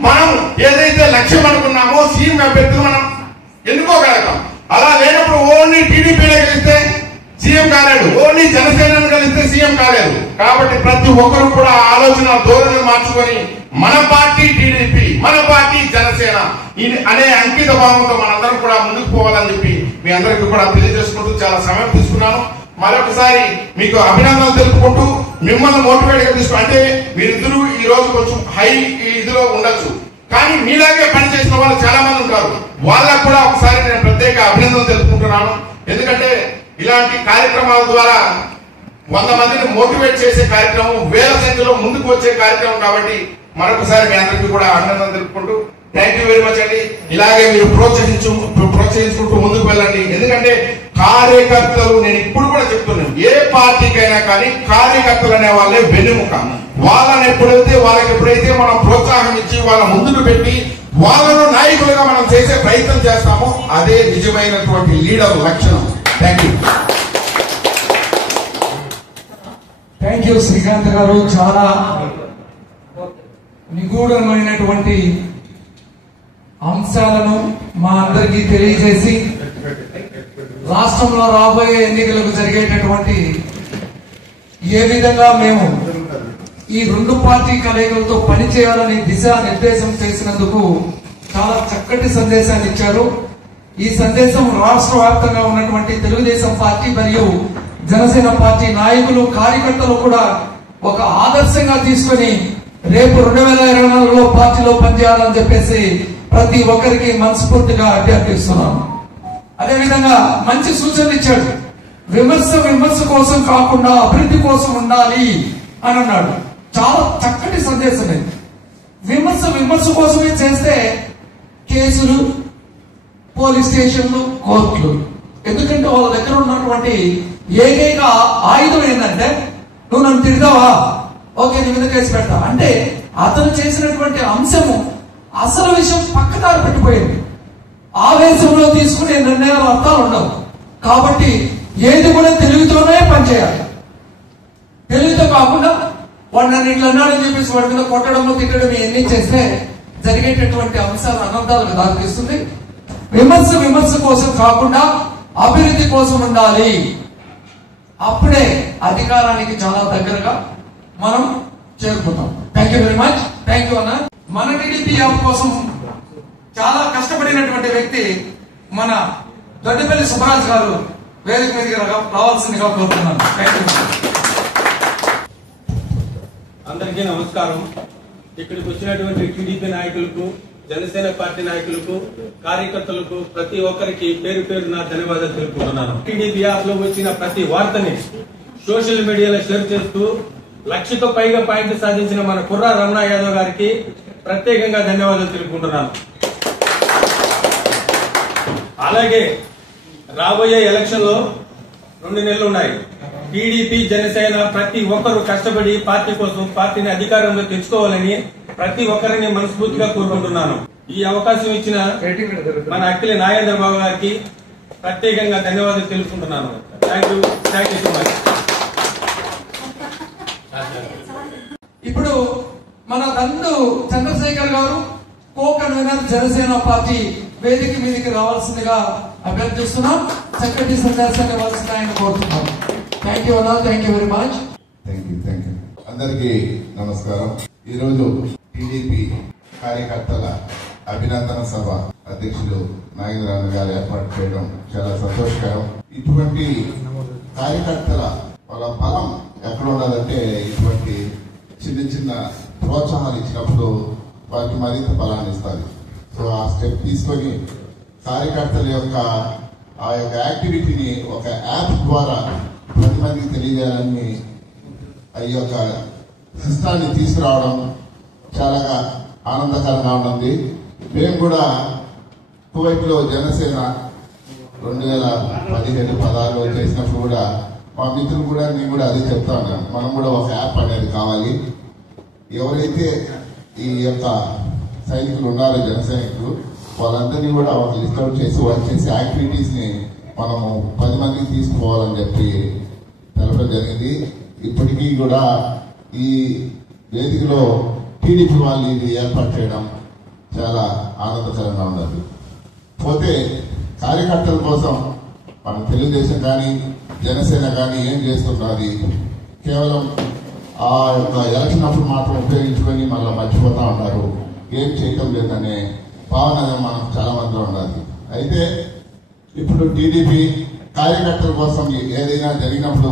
మనం ఏదైతే లక్ష్యం అనుకున్నామో సీఎం అభ్యర్థులు మనం ఎన్నుకోగలుగుతాం. అలా లేనప్పుడు ఓన్లీ టీడీపీలో గెలిస్తే సీఎం కాలేడు, ఓన్లీ జనసేనను కలిస్తే సీఎం కాలేదు. కాబట్టి ప్రతి ఒక్కరు కూడా ఆలోచన ధోరణి మార్చుకొని మన పార్టీ టీడీపీ, మన పార్టీ జనసేన అనే అంకిత భావంతో మనందరం కూడా ముందుకు పోవాలని చెప్పి మీ అందరికీ కూడా తెలియజేసుకుంటూ చాలా సమయం తీసుకున్నాను. మరొకసారి మీకు అభినందనలు తెలుపుకుంటూ మిమ్మల్ని మోటివేట్ గా తీసుకు అంటే మీరిద్దరూ ఈ రోజు కొంచెం హై ఇదిలో ఉండొచ్చు, కానీ మీలాగే పనిచేసిన వాళ్ళు చాలా మంది ఉంటారు. వాళ్ళకు కూడా ఒకసారి నేను ప్రత్యేక అభినందనలు తెలుపుకుంటున్నాను. ఎందుకంటే ఇలాంటి కార్యక్రమాల ద్వారా 100 మందిని మోటివేట్ చేసే కార్యక్రమం, వేల సంఖ్యలో ముందుకు వచ్చే కార్యక్రమం. కాబట్టి మరొకసారి మీ అందరికీ కూడా అభినందనలు తెలుపుకుంటూ థ్యాంక్ యూ వెరీ మచ్ అండి. ఇలాగే మీరు ప్రోత్సహించుకుంటూ ముందుకు వెళ్ళండి. ఎందుకంటే కార్యకర్తలు, నేను ఇప్పుడు కూడా చెప్తున్నాను, ఏ పార్టీకైనా కానీ కార్యకర్తలు అనే వాళ్ళే వెన్నెముక. వాళ్ళని ఎప్పుడైతే మనం ప్రోత్సాహం ఇచ్చి వాళ్ళ ముందుకు పెట్టి వాళ్ళను నాయకులుగా మనం చేసే ప్రయత్నం చేస్తామో అదే నిజమైనటువంటి లీడర్ లక్షణం. Thank you. Thank you Srikanth గారు. చాలా నిగూఢమైనటువంటి అంశాలను మా అందరికీ తెలియజేసి రాష్ట్రంలో రాబోయే ఎన్నికలకు జరిగేటటువంటి ఏ విధంగా మేము ఈ రెండు పార్టీ కలయికలతో పనిచేయాలని దిశానిర్దేశం చేసినందుకు చాలా చక్కటి సందేశాన్ని ఇచ్చారు. ఈ సందేశం రాష్ట్ర వ్యాప్తంగా ఉన్నటువంటి తెలుగుదేశం పార్టీ మరియు జనసేన పార్టీ నాయకులు కార్యకర్తలు కూడా ఒక ఆదర్శంగా తీసుకుని రేపు 2024లో పార్టీలో పనిచేయాలని చెప్పేసి ప్రతి ఒక్కరికి మనస్ఫూర్తిగా అభ్యర్థిస్తున్నాను. అదేవిధంగా మంచి సూచనలు ఇచ్చాడు. విమర్శ కోసం కాకుండా అభివృద్ధి కోసం ఉండాలి అని అన్నాడు. చాలా చక్కటి సందేశం ఇది. విమర్శ కోసమే చేస్తే కేసులు, పోలీస్ స్టేషన్లు, కోర్టులు. ఎందుకంటే వాళ్ళ దగ్గర ఉన్నటువంటి ఏకైక ఆయుధం ఏంటంటే నువ్వు నన్ను తిడతావా, ఓకే నీ మీద కేసు పెడతా అంటే అతను చేసినటువంటి అంశము అసలు విషయం పక్కదారి పెట్టిపోయింది. ఆవేశంలో తీసుకునే నిర్ణయాలు అర్థాలు ఉండవు. కాబట్టి ఏది కూడా తెలివితోనే పనిచేయాలి. తెలివితో కాకుండా వాడు నన్ను ఇట్లా అన్నాడని చెప్పేసి వాడి మీద కొట్టడము, తిట్టడం ఇవన్నీ చేస్తే జరిగేటటువంటి అంశాలు అనర్థాలకు దారితీస్తుంది. విమర్శ కోసం కాకుండా అభివృద్ధి కోసం ఉండాలి. అప్పుడే అధికారానికి చాలా దగ్గరగా మనం చేరుకుంటాం. Thank you very much. Thank you అన్న. మన టీడీపీ యాప్ కోసం చాలా కష్టపడినటువంటి వ్యక్తి మన దొడ్డిపల్లి సుబ్బరాజ్ గారు వేదిక మీదకి రావాల్సిందిగా కోరుతున్నాను. Thank you. అందరికీ నమస్కారం. ఇక్కడికి వచ్చినటువంటి టీడీపీ నాయకులకు, జనసేన పార్టీ నాయకులకు, కార్యకర్తలకు ప్రతి ఒక్కరికి పేరు పేరున ధన్యవాదాలు తెలుపుకుంటున్నాను. టీడీపీ యాప్ లో వచ్చిన ప్రతి వార్తని సోషల్ మీడియాలో షేర్ చేస్తూ 1,00,000కు పైగా పాయింట్లు సాధించిన మన కుర్రా రమణ యాదవ్ గారికి ప్రత్యేకంగా ధన్యవాదాలు తెలుపుకుంటున్నాను. అలాగే రాబోయే ఎలక్షన్ లో 2 నెలలు ఉన్నాయి. టీడీపీ, జనసేన ప్రతి ఒక్కరు కష్టపడి పార్టీ కోసం, పార్టీని అధికారంలో తెచ్చుకోవాలని ప్రతి ఒక్కరిని మనస్ఫూర్తిగా కోరుకుంటున్నాను. ఈ అవకాశం ఇచ్చిన మన అఖిల నాగేంద్ర బాబు గారికి ప్రత్యేకంగా ధన్యవాదాలు తెలుపుకుంటున్నాను. Thank you so much. ఇప్పుడు మన నందు చంద్రశేఖర్ గారు కో కన్వీనర్ జనసేన పార్టీ వేదిక మీదకి రావాల్సిందిగా అభ్యర్థిస్తున్నాం. చక్కటి సందేశాన్ని ఇవ్వాల్సింది ఆయన కోరుతున్నాం. థ్యాంక్ యూ అన్నా. Thank you very much. Thank you. అందరికీ నమస్కారం. ఈరోజు టీడీపీ కార్యకర్తల అభినందన సభ అధ్యక్షులు నాగేంద్రరావు గారు ఏర్పాటు చేయడం చాలా సంతోషకరం. ఇటువంటి కార్యకర్తల వాళ్ళ బలం ఎక్కడ ఉండాలంటే ఇటువంటి చిన్న ప్రోత్సాహాలు ఇచ్చినప్పుడు వారికి మరింత బలాన్ని ఇస్తారు. సో ఆ స్టెప్ తీసుకొని కార్యకర్తల యొక్క ఆ యొక్క యాక్టివిటీని ఒక యాప్ ద్వారా 10 మందికి తెలియజేయాలని ఈ యొక్క సిస్టాన్ని తీసుకురావడం చాలా ఆనందకరంగా ఉంటుంది. మేము కూడా కువైట్లో జనసేన 2017-16 చేసినప్పుడు కూడా మా మిత్రులు కూడా నేను కూడా అదే చెప్తా ఉన్నాను. మనం కూడా ఒక యాప్ అనేది కావాలి. ఎవరైతే ఈ యొక్క సైనికులు ఉన్నారో, జన సైనికులు, వాళ్ళందరినీ కూడా ఒక లిస్ట్ అవుట్ చేసి వాళ్ళు చేసే యాక్టివిటీస్ ని మనము 10 మందికి తీసుకుపోవాలని చెప్పి తెలపడం జరిగింది. ఇప్పటికీ కూడా ఈ వేదికలో టీడీపీ వాళ్ళు ఇది ఏర్పాటు చేయడం చాలా ఆనందకరంగా ఉన్నది. పోతే కార్యకర్తల కోసం మన తెలుగుదేశం కానీ జనసేన కానీ ఏం చేస్తున్నది కేవలం ఆ యొక్క ఎలక్షన్ అప్పుడు మాత్రం ఉపయోగించుకొని మళ్ళీ మర్చిపోతా ఉన్నారు. ఏం చేయటం లేదనే భావన మనకు చాలా మందిలో ఉన్నది. అయితే ఇప్పుడు టీడీపీ కార్యకర్తల కోసం ఏదైనా జరిగినప్పుడు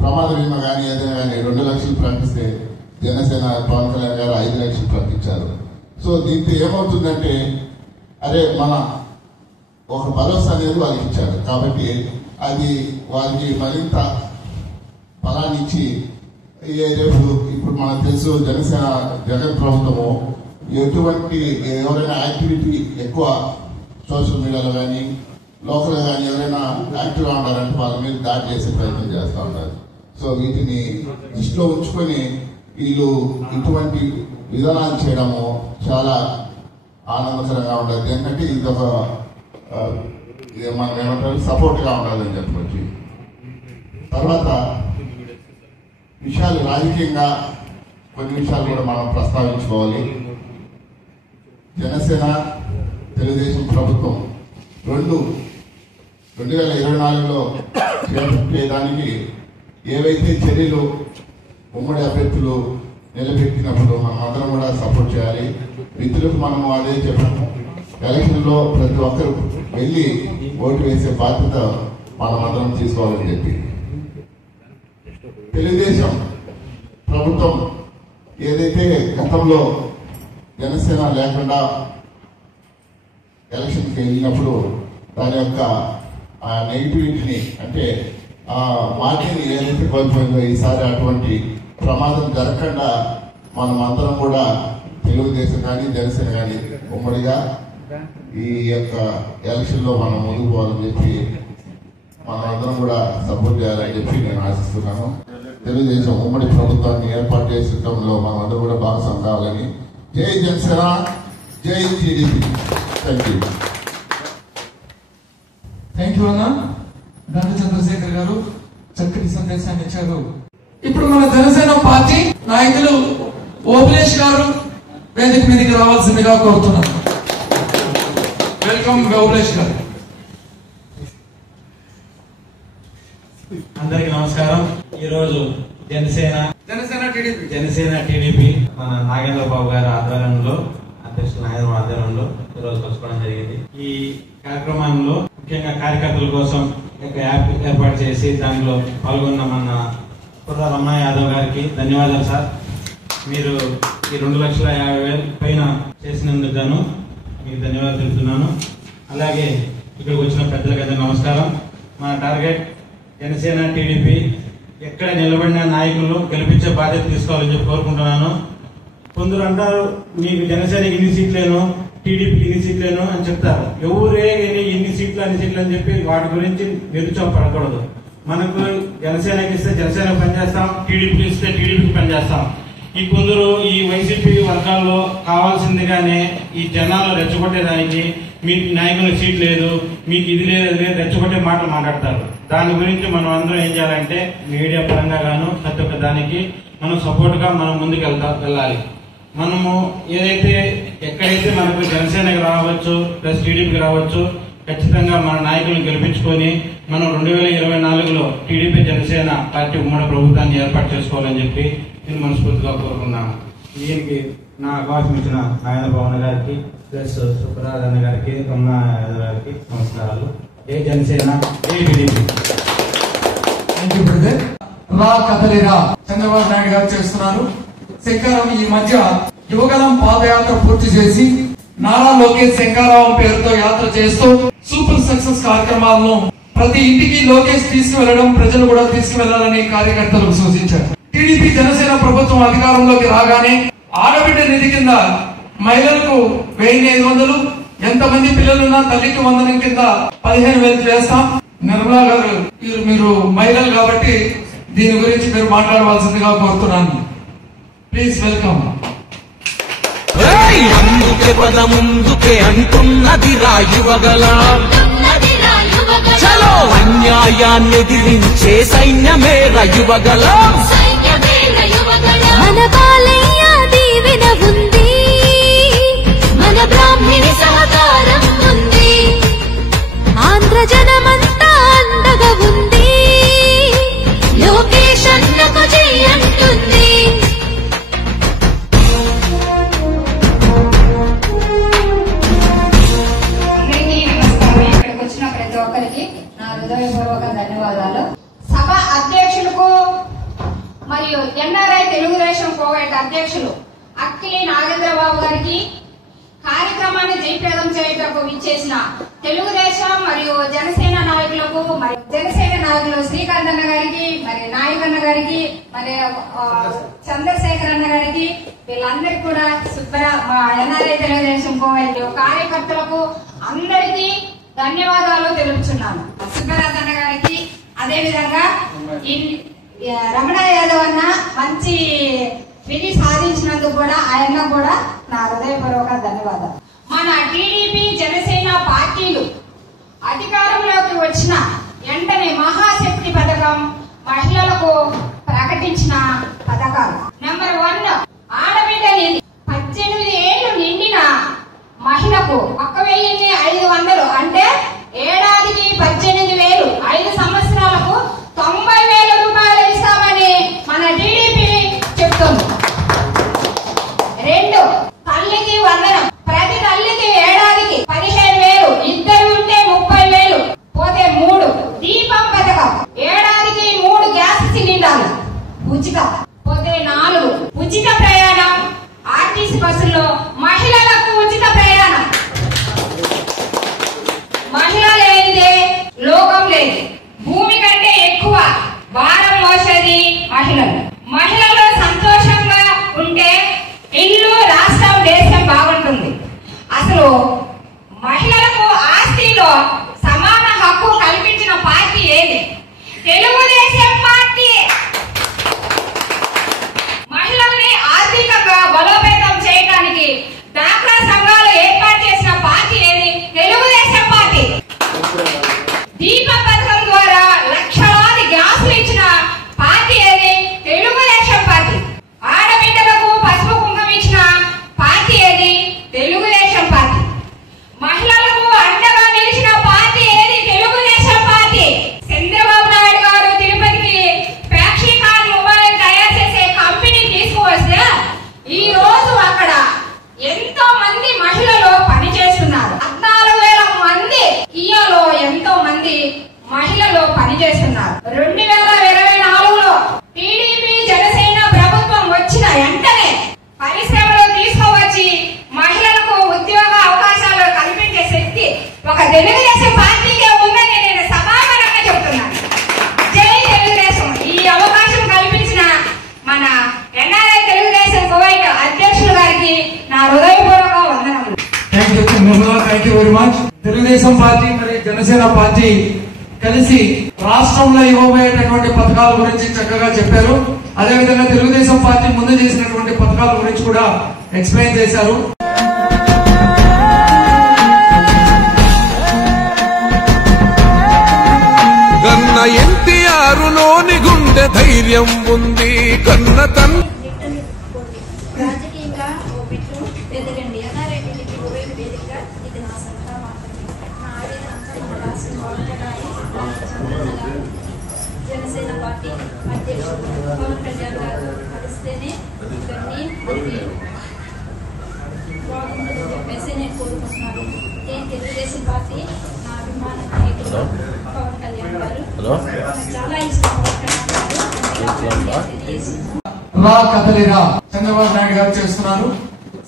ప్రమాద బీమా కానీ ఏదైనా కానీ 2 లక్షలు ప్రకటిస్తే జనసేన పవన్ కళ్యాణ్ గారు 5 లక్షలు ప్రకటించారు. సో దీంతో ఏమవుతుందంటే అరే మన ఒక భరోసా అనేది వాళ్ళకి ఇచ్చారు. కాబట్టి అది వాళ్ళకి మరింత బలాన్ని ఇచ్చి రేపు ఇప్పుడు మనకు తెలుసు జనసేన జగన్ ప్రభుత్వము ఎటువంటి ఎవరైనా యాక్టివిటీ ఎక్కువ సోషల్ మీడియాలో కానీ లోకల్ కానీ ఎవరైనా యాక్టివ్గా ఉన్నారంటే వాళ్ళ మీద దాడి చేసే ప్రయత్నం చేస్తూ ఉంటారు. సో వీటిని దృష్టిలో ఉంచుకొని వీళ్ళు ఇటువంటి విధానాలు చేయడము చాలా ఆనందకరంగా ఉండదు. ఎందుకంటే ఇది ఒక మనం ఏమంటారు సపోర్ట్గా ఉండాలని చెప్పవచ్చు. తర్వాత విషయాలు రాజకీయంగా కొన్ని విషయాలు కూడా మనం ప్రస్తావించుకోవాలి. జనసేన తెలుగుదేశం ప్రభుత్వం 2024లో చేపట్టేదానికి ఏవైతే చర్యలు ఉమ్మడి అభ్యర్థులు నిలబెట్టినప్పుడు మనం అందరం కూడా సపోర్ట్ చేయాలి. మిత్రులకు మనం అదే చెప్పాము, ఎలక్షన్ లో ప్రతి ఒక్కరు వెళ్ళి ఓటు వేసే బాధ్యత మనం అందరం తీసుకోవాలని చెప్పి తెలుగుదేశం ప్రభుత్వం ఏదైతే గతంలో జనసేన లేకుండా ఎలక్షన్కి వెళ్ళినప్పుడు దాని యొక్క ఆ నెగిటివిటీని అంటే ఆ వాటిని ఏదైతే కోల్పోయిందో ఈసారి అటువంటి ప్రమాదం జరగకుండా మనం అందరం కూడా తెలుగుదేశం కానీ జనసేన కానీ ఉమ్మడిగా ఈ యొక్క ఎలక్షన్ లో మనం ముందుకు పోవాలని చెప్పి మనం అందరం కూడా సపోర్ట్ చేయాలని చెప్పి నేను ఆశిస్తున్నాను. తెలుగుదేశం ఉమ్మడి ప్రభుత్వాన్ని ఏర్పాటు చేసడంలో మనం అందరూ కూడా భాగస్వామ్యం కావాలని. జై జనసేన, జై టీడీపీ. థ్యాంక్ యూ అన్న. దండ చంద్రశేఖర్ గారు చక్కటి సందేశాన్ని ఇచ్చారు. ఇప్పుడు మన జనసేన పార్టీ నాయకులు ఓబులేష్ గారు వేదిక మీదకి రావాల్సిందిగా కోరుతున్నాను. వెల్కమ్ ఓబులేష్ గారు. అందరికి నమస్కారం. ఈ రోజు జనసేన టీడీపీ మన నాగేంద్ర బాబు గారి ఆధ్వర్యంలో, అధ్యక్షులు నాగేంద్ర ఆధ్వర్యంలో ఈరోజు కలుసుకోవడం జరిగింది. ఈ కార్యక్రమంలో ముఖ్యంగా కార్యకర్తల కోసం ఒక యాప్ ఏర్పాటు చేసి దానిలో పాల్గొన్న మన కుర్ర రమణ యాదవ్ గారికి ధన్యవాదాలు సార్. మీరు ఈ 2,50,000 పైన చేసినందుకు గాను మీకు ధన్యవాదాలు తెలుపుతున్నాను. అలాగే ఇక్కడికి వచ్చిన పెద్దలకైతే నమస్కారం. మన టార్గెట్ జనసేన టీడీపీ ఎక్కడ నిలబడిన నాయకులు గెలిపించే బాధ్యత తీసుకోవాలని చెప్పి కోరుకుంటున్నాను. కొందరు అంటారు మీకు జనసేనకి ఇన్ని సీట్లేను, టీడీపీకి ఇన్ని సీట్లేను అని చెప్తారు. ఎవరే ఇన్ని సీట్లు అన్ని సీట్లు అని చెప్పి వాటి గురించి నిరుచోపడకూడదు. మనకు జనసేనకి ఇస్తే జనసేనకు పనిచేస్తాం, టీడీపీకి ఇస్తే టీడీపీకి పనిచేస్తాం. ఈ కొందరు ఈ వైసీపీ వర్గాల్లో కావాల్సిందిగానే ఈ జనాలు రెచ్చగొట్టేదానికి మీకు నాయకులకు సీట్ లేదు, మీకు ఇది లేదు రెచ్చగొట్టే మాటలు మాట్లాడతారు. దాని గురించి మనం అందరం ఏం చేయాలంటే మీడియా పరంగా గాను ప్రతి ఒక్క దానికి మనం సపోర్ట్ గా మనం ముందుకు వెళ్ళాలి. మనము ఏదైతే ఎక్కడైతే మనకు జనసేనకి రావచ్చు ప్లస్ టీడీపీకి రావచ్చు, ఖచ్చితంగా మన నాయకులను గెలిపించుకొని మనం 2024లో టీడీపీ జనసేన పార్టీ ఉమ్మడి ప్రభుత్వాన్ని ఏర్పాటు చేసుకోవాలని చెప్పి నేను మనస్ఫూర్తిగా కోరుకున్నాను. దీనికి నా అవకాశం ఇచ్చిన నారాయణ భవన్ గారికి ప్లస్ సుబ్రహ్మణ్య గారికి రమణ గారికి నమస్కారాలు. జై జనసేన, జై టీడీపీ. Thank you brother. రా కదలిరా చంద్రబాబు నాయుడు గారు చేస్తున్నారు. శంకారం ఈ మధ్య యువగలం పాదయాత్ర పూర్తి చేసి నారా లోకేష్ శంకారావం పేరుతో యాత్ర చేస్తూ సూపర్ సక్సెస్ కార్యక్రమాలను ప్రతి ఇంటికి లోకేష్ తీసుకువెళ్లడం, ప్రజలు కూడా తీసుకువెళ్లాలని కార్యకర్తలకు సూచించారు. టీడీపీ జనసేన ప్రభుత్వం అధికారంలోకి రాగానే ఆడబిడ్డ నిధి కింద మహిళలకు 1,500, ఎంతమంది పిల్లలున్నా తల్లికి వందనం కింద 15,000 వేస్తాం. నిర్మలా గారు మీరు మహిళలు కాబట్టి దీని గురించి మీరు మాట్లాడవలసిందిగా కోరుతున్నాను. Please welcome. అందుకే పద ముందుకే అంటున్నది రాయువగలం. చలో అన్యాయాన్ని ఎదిరించే సైన్యమే రాయువగలం. మన బాలయ్య దీవెన ఉంది, మన బ్రాహ్మణి సహకారం ఉంది, ఆంధ్ర జనమంతా అండగా ఉంది, లోకేష్ అన్నకు జై అంటుంది. ఇక్కడికి వచ్చిన ప్రతి ఒక్కరికి నా హృదయపూర్వక ధన్యవాదాలు. సభ అధ్యక్షులకు మరియు ఎన్ఆర్ఐ తెలుగుదేశం కోవైట్ అధ్యక్షులు అక్కిలి నాగేంద్రబాబు గారికి, కార్యక్రమాన్ని జయప్రదం చేయటకు విచ్చేసిన తెలుగుదేశం మరియు జనసేన నాయకులకు, మరి జనసేన నాయకులు శ్రీకాంత్ అన్న గారికి, మరి నాయక్ అన్న గారికి, మరి చంద్రశేఖర్ అన్న గారికి, వీళ్ళందరికీ కూడా మా ఎన్ఆర్ఐ తెలుగుదేశం కోవైట్ కార్యకర్తలకు అందరికీ ధన్యవాదాలు తెలుపుతున్నాను. సుబ్బరాజ్ అన్న గారికి, అదే విధంగా రమణ యాదవ్ అన్న మంచి విధి సాధించినందుకు కూడా ఆయన కూడా నా హృదయపూర్వక ధన్యవాదాలు. మన టీడీపీ జనసేన పార్టీలు అధికారంలోకి వచ్చిన వెంటనే మహాశక్తి పథకం మహిళలకు ప్రకటించారు. ప్రకటించిన పథకాలు. నెంబర్ 1 ఆడబిడ్డ నిధి. 18 ఏళ్లు నిండిన మహిళకు 1,500 అంటే ఏడాదికి 18,000, 5 సంవత్సరాలకు 90,000 రూపాయలు ఇస్తామని మన టీడీపీ చెప్తుంది. 2 తల్లికి వందనం. ప్రతి తల్లికి ఏడాదికి 15,000, ఇద్దరు ఉంటే 30,000. పోతే 3 దీపం పథకం. ఏడాదికి 3 గ్యాస్ సిలిండర్లు ఉచితం. పోతే 4 ఉచిత ప్రయాణం. ఆర్టీసీ బస్సుల్లో మహిళలకు ఉచిత ప్రయాణం. మహిళ లేనిదే లోకం లేదు. భూమి కంటే ఎక్కువ భారం మోసేది మహిళలు. మహిళలు సంతోషంగా ఉంటే ఇల్లు, రాష్ట్రం, దేశం బాగుంటుంది. అసలు మహిళలకు ఆస్తిలో సమాన హక్కు కల్పించిన పార్టీ ఏది? తెలుగుదేశం పార్టీ. మహిళల్ని ఆర్థికంగా బలోపేతం చేయడానికి డాక్రా సంఘాలు ఏర్పాటు చేసిన పార్టీ ఏది? తెలుగుదేశం పార్టీ. దీప పథకం ద్వారా లక్షలాది గ్యాసులు ఇచ్చిన పార్టీ ఏది? తెలుగుదేశం పార్టీ. ఆడబిడ్డలకు పసుపు కుంకుమ ఇచ్చిన పార్టీ ఏది? తెలుగుదేశం పార్టీ. మహిళలకు అండగా నిలిచిన పార్టీ ఏది? తెలుగుదేశం పార్టీ. చంద్రబాబు నాయుడు గారు తిరుపతికి ఫ్యాక్టరీకాన్ మొబైల్ తయారు చేసే కంపెనీ తీసుకువస్తే ఈ రోజు అక్కడ ఎంతో మంది మహిళలు పనిచేస్తున్నారు. 14,000 మంది కియాలో ఎంతో మంది మహిళలు పనిచేస్తున్నారు. 2024లో టీడీపీ జనసేన ప్రభుత్వం వచ్చిన వెంటనే పరిశ్రమలు తీసుకువచ్చి మహిళలకు ఉద్యోగ అవకాశాలు కల్పించే శక్తి ఒక తెలుగుదేశం పార్టీకే ఉందని నేను సమాధానంగా చెప్తున్నాను. జై తెలుగుదేశం. ఈ అవకాశం కల్పించిన మన ఎన్ఆర్ఐ తెలుగుదేశం కువైట్ అధ్యక్షులు గారికి నా హృదయపూర్వక వందనములు. Thank you very much. Telugu Desam party మరి జనసేన పార్టీ కలిసి రాష్ట్రంలో ఇవ్వబోయేటటువంటి పథకాల గురించి చక్కగా చెప్పారు. అదేవిధంగా తెలుగుదేశం పార్టీ ముందు చేసినటువంటి పథకాల గురించి కూడా ఎక్స్ప్లెయిన్ చేశారు. కన్న ఎన్టీఆర్ లోని గుండె ధైర్యం ఉంది. కన్న తన్ రాజకీయంగా ఓ బిట్టు ఎదగండి. ఎన్ఆర్ఐటీడీపీ కువైట్ వేదికగా ఇది నా సలహా మాత్రమే. నా ఆవేదన అంతా మన రాష్ట్రం బాగుంటాయి. జనసేన పార్టీ అధ్యక్షుడు పవన్ కళ్యాణ్ గారు కలిస్తేనే ఇవన్నీ మనకి బాగుంటుందని చెప్పేసి నేను కోరుకుంటున్నాను. నేను తెలుగుదేశం పార్టీ నా అభిమాన నాయకుడు పవన్ కళ్యాణ్ గారు చాలా ఇష్టం. రా కదలిరా చంద్రబాబు నాయుడు గారు చేస్తున్నారు.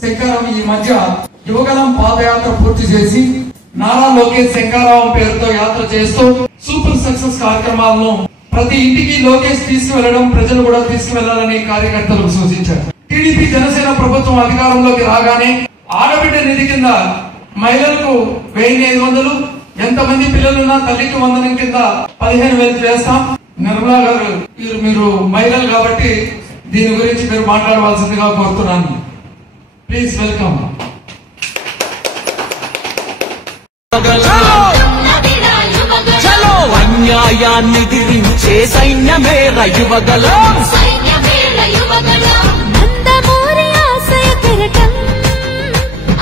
శంకారావం ఈ మధ్య యువగలం పాదయాత్ర పూర్తి చేసి నారా లోకేష్ శంకారావం పేరుతో యాత్ర చేస్తూ సూపర్ సక్సెస్ కార్యక్రమాలను ప్రతి ఇంటికి లోకేష్ తీసుకువెళ్లడం, ప్రజలు కూడా తీసుకువెళ్లాలని కార్యకర్తలకు సూచించారు. టీడీపీ జనసేన ప్రభుత్వం అధికారంలోకి రాగానే ఆడబిడ్డ నిధి కింద మహిళలకు 1,500, ఎంతమంది పిల్లలున్నా తల్లికి వందనం కింద 15,000 వేస్తాం. నిర్మలా గారు మీరు మహిళలు కాబట్టి దీని గురించి మీరు మాట్లాడవలసిందిగా కోరుతున్నాను. Please welcome. చలో అన్యాయాన్ని దిరించే సైన్యమేర యువగలం. నందమూరి ఆశయ కెరటం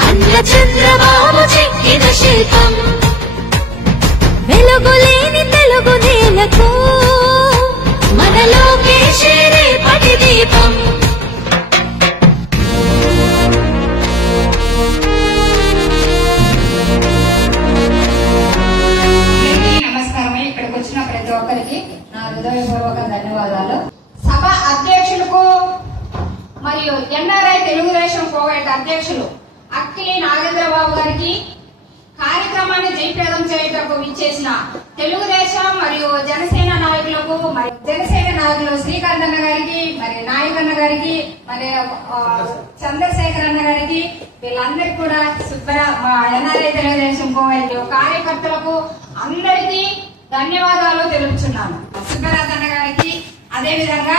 అన్న చంద్రబాబు చెక్కిన శిల్పం. వెలుగులేని తెలుగు నేలకు మనలోకే రేపటి దీపం. నమస్కారం. ఇక్కడికి వచ్చిన ప్రతి ఒక్కరికి నా హృదయపూర్వక ధన్యవాదాలు. సభ అధ్యక్షులకు మరియు ఎన్ఆర్ఐ తెలుగుదేశం కోవైట్ అధ్యక్షులు అక్కిలి నాగేంద్రబాబు గారికి, కార్యక్రమాన్ని జయప్రదం చేయటకు విచ్చేసిన తెలుగుదేశం మరియు జనసేన నాయకులకు, మరి జనసేన నాయకులు శ్రీకాంత్ అన్న గారికి, మరి నాయకన్న గారికి, మరి చంద్రశేఖర్ అన్న గారికి, వీళ్ళందరికీ కూడా మా ఎన్ఆర్ఐ తెలుగుదేశం కోవైట్ కార్యకర్తలకు అందరికీ ధన్యవాదాలు తెలుపుతున్నాను. సుబ్బరాజ్ అన్న గారికి, అదే విధంగా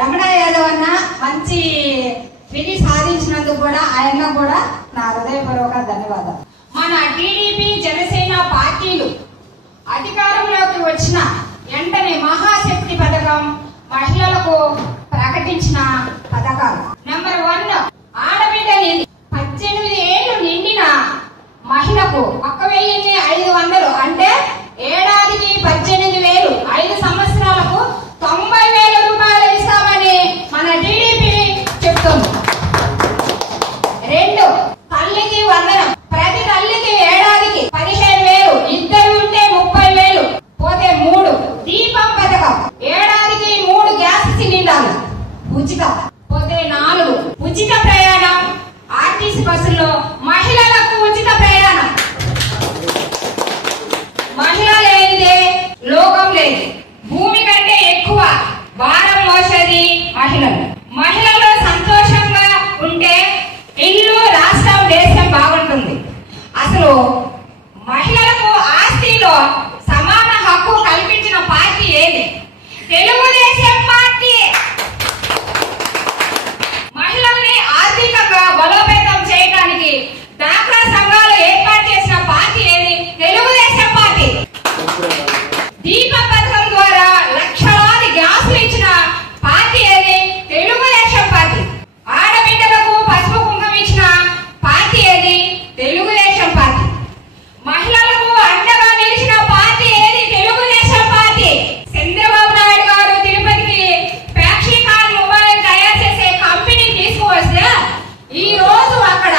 రమణ యాదవ్ అన్న మంచి విధి సాధించినందుకు కూడా ఆయన కూడా నా హృదయపూర్వక ధన్యవాదాలు. మన టీడీపీ జనసేన పార్టీలు అధికారంలోకి వచ్చిన వెంటనే మహాశక్తి పథకం, మహిళలకు ప్రకటించిన పథకాలు. నెంబర్ 1 ఆడబిడ్డని 18 ఏళ్లు నిండిన మహిళకు 1,500 అంటే ఏడాదికి 18,000, 5 సంవత్సరాలకు 90,000 రూపాయలు ఇస్తామని మన టీడీపీ చెప్తుంది. 2 తల్లికి వందనం. ప్రతి తల్లికి ఏడాదికి 15,000, ఇద్దరు ఉంటే 30,000. పోతే 3 దీపం పథకం, ఏడాదికి 3 గ్యాస్ సిలిండర్లు ఉచితం. పోతే 4 ఉచిత ప్రయాణం, ఆర్టీసీ బస్సుల్లో మహిళలకు ఉచిత ప్రయాణం. మహిళ లేనిదే లోకం లేదు. భూమి కంటే ఎక్కువ భారం మోసేది మహిళలు. మహిళలు సంతోషంగా ఉంటే ఇల్లు, రాష్ట్రం, దేశం బాగుంటుంది. అసలు మహిళలకు ఆస్తిలో సమాన హక్కు కల్పించిన పార్టీ ఏది? తెలుగుదేశం పార్టీ. మహిళల్ని ఆర్థికంగా బలోపేతం చేయడానికి డాక్రా సంఘాలు ఏర్పాటు చేసిన పార్టీ ఏది? తెలుగుదేశం పార్టీ. దీప పథకం ద్వారా లక్షలాది గ్యాసులు ఇచ్చిన పార్టీ ఏది? తెలుగుదేశం పార్టీ. ఆడబిడ్డలకు పసుపు కుంకుమ ఇచ్చిన పార్టీ ఏది? తెలుగుదేశం పార్టీ. మహిళలకు అండగా నిలిచిన పార్టీ ఏది? తెలుగుదేశం పార్టీ. చంద్రబాబు నాయుడు గారు తిరుపతికి ప్యాక్షికాన్ మొబైల్ తయారు చేసే కంపెనీ తీసుకువస్తే ఈ రోజు అక్కడ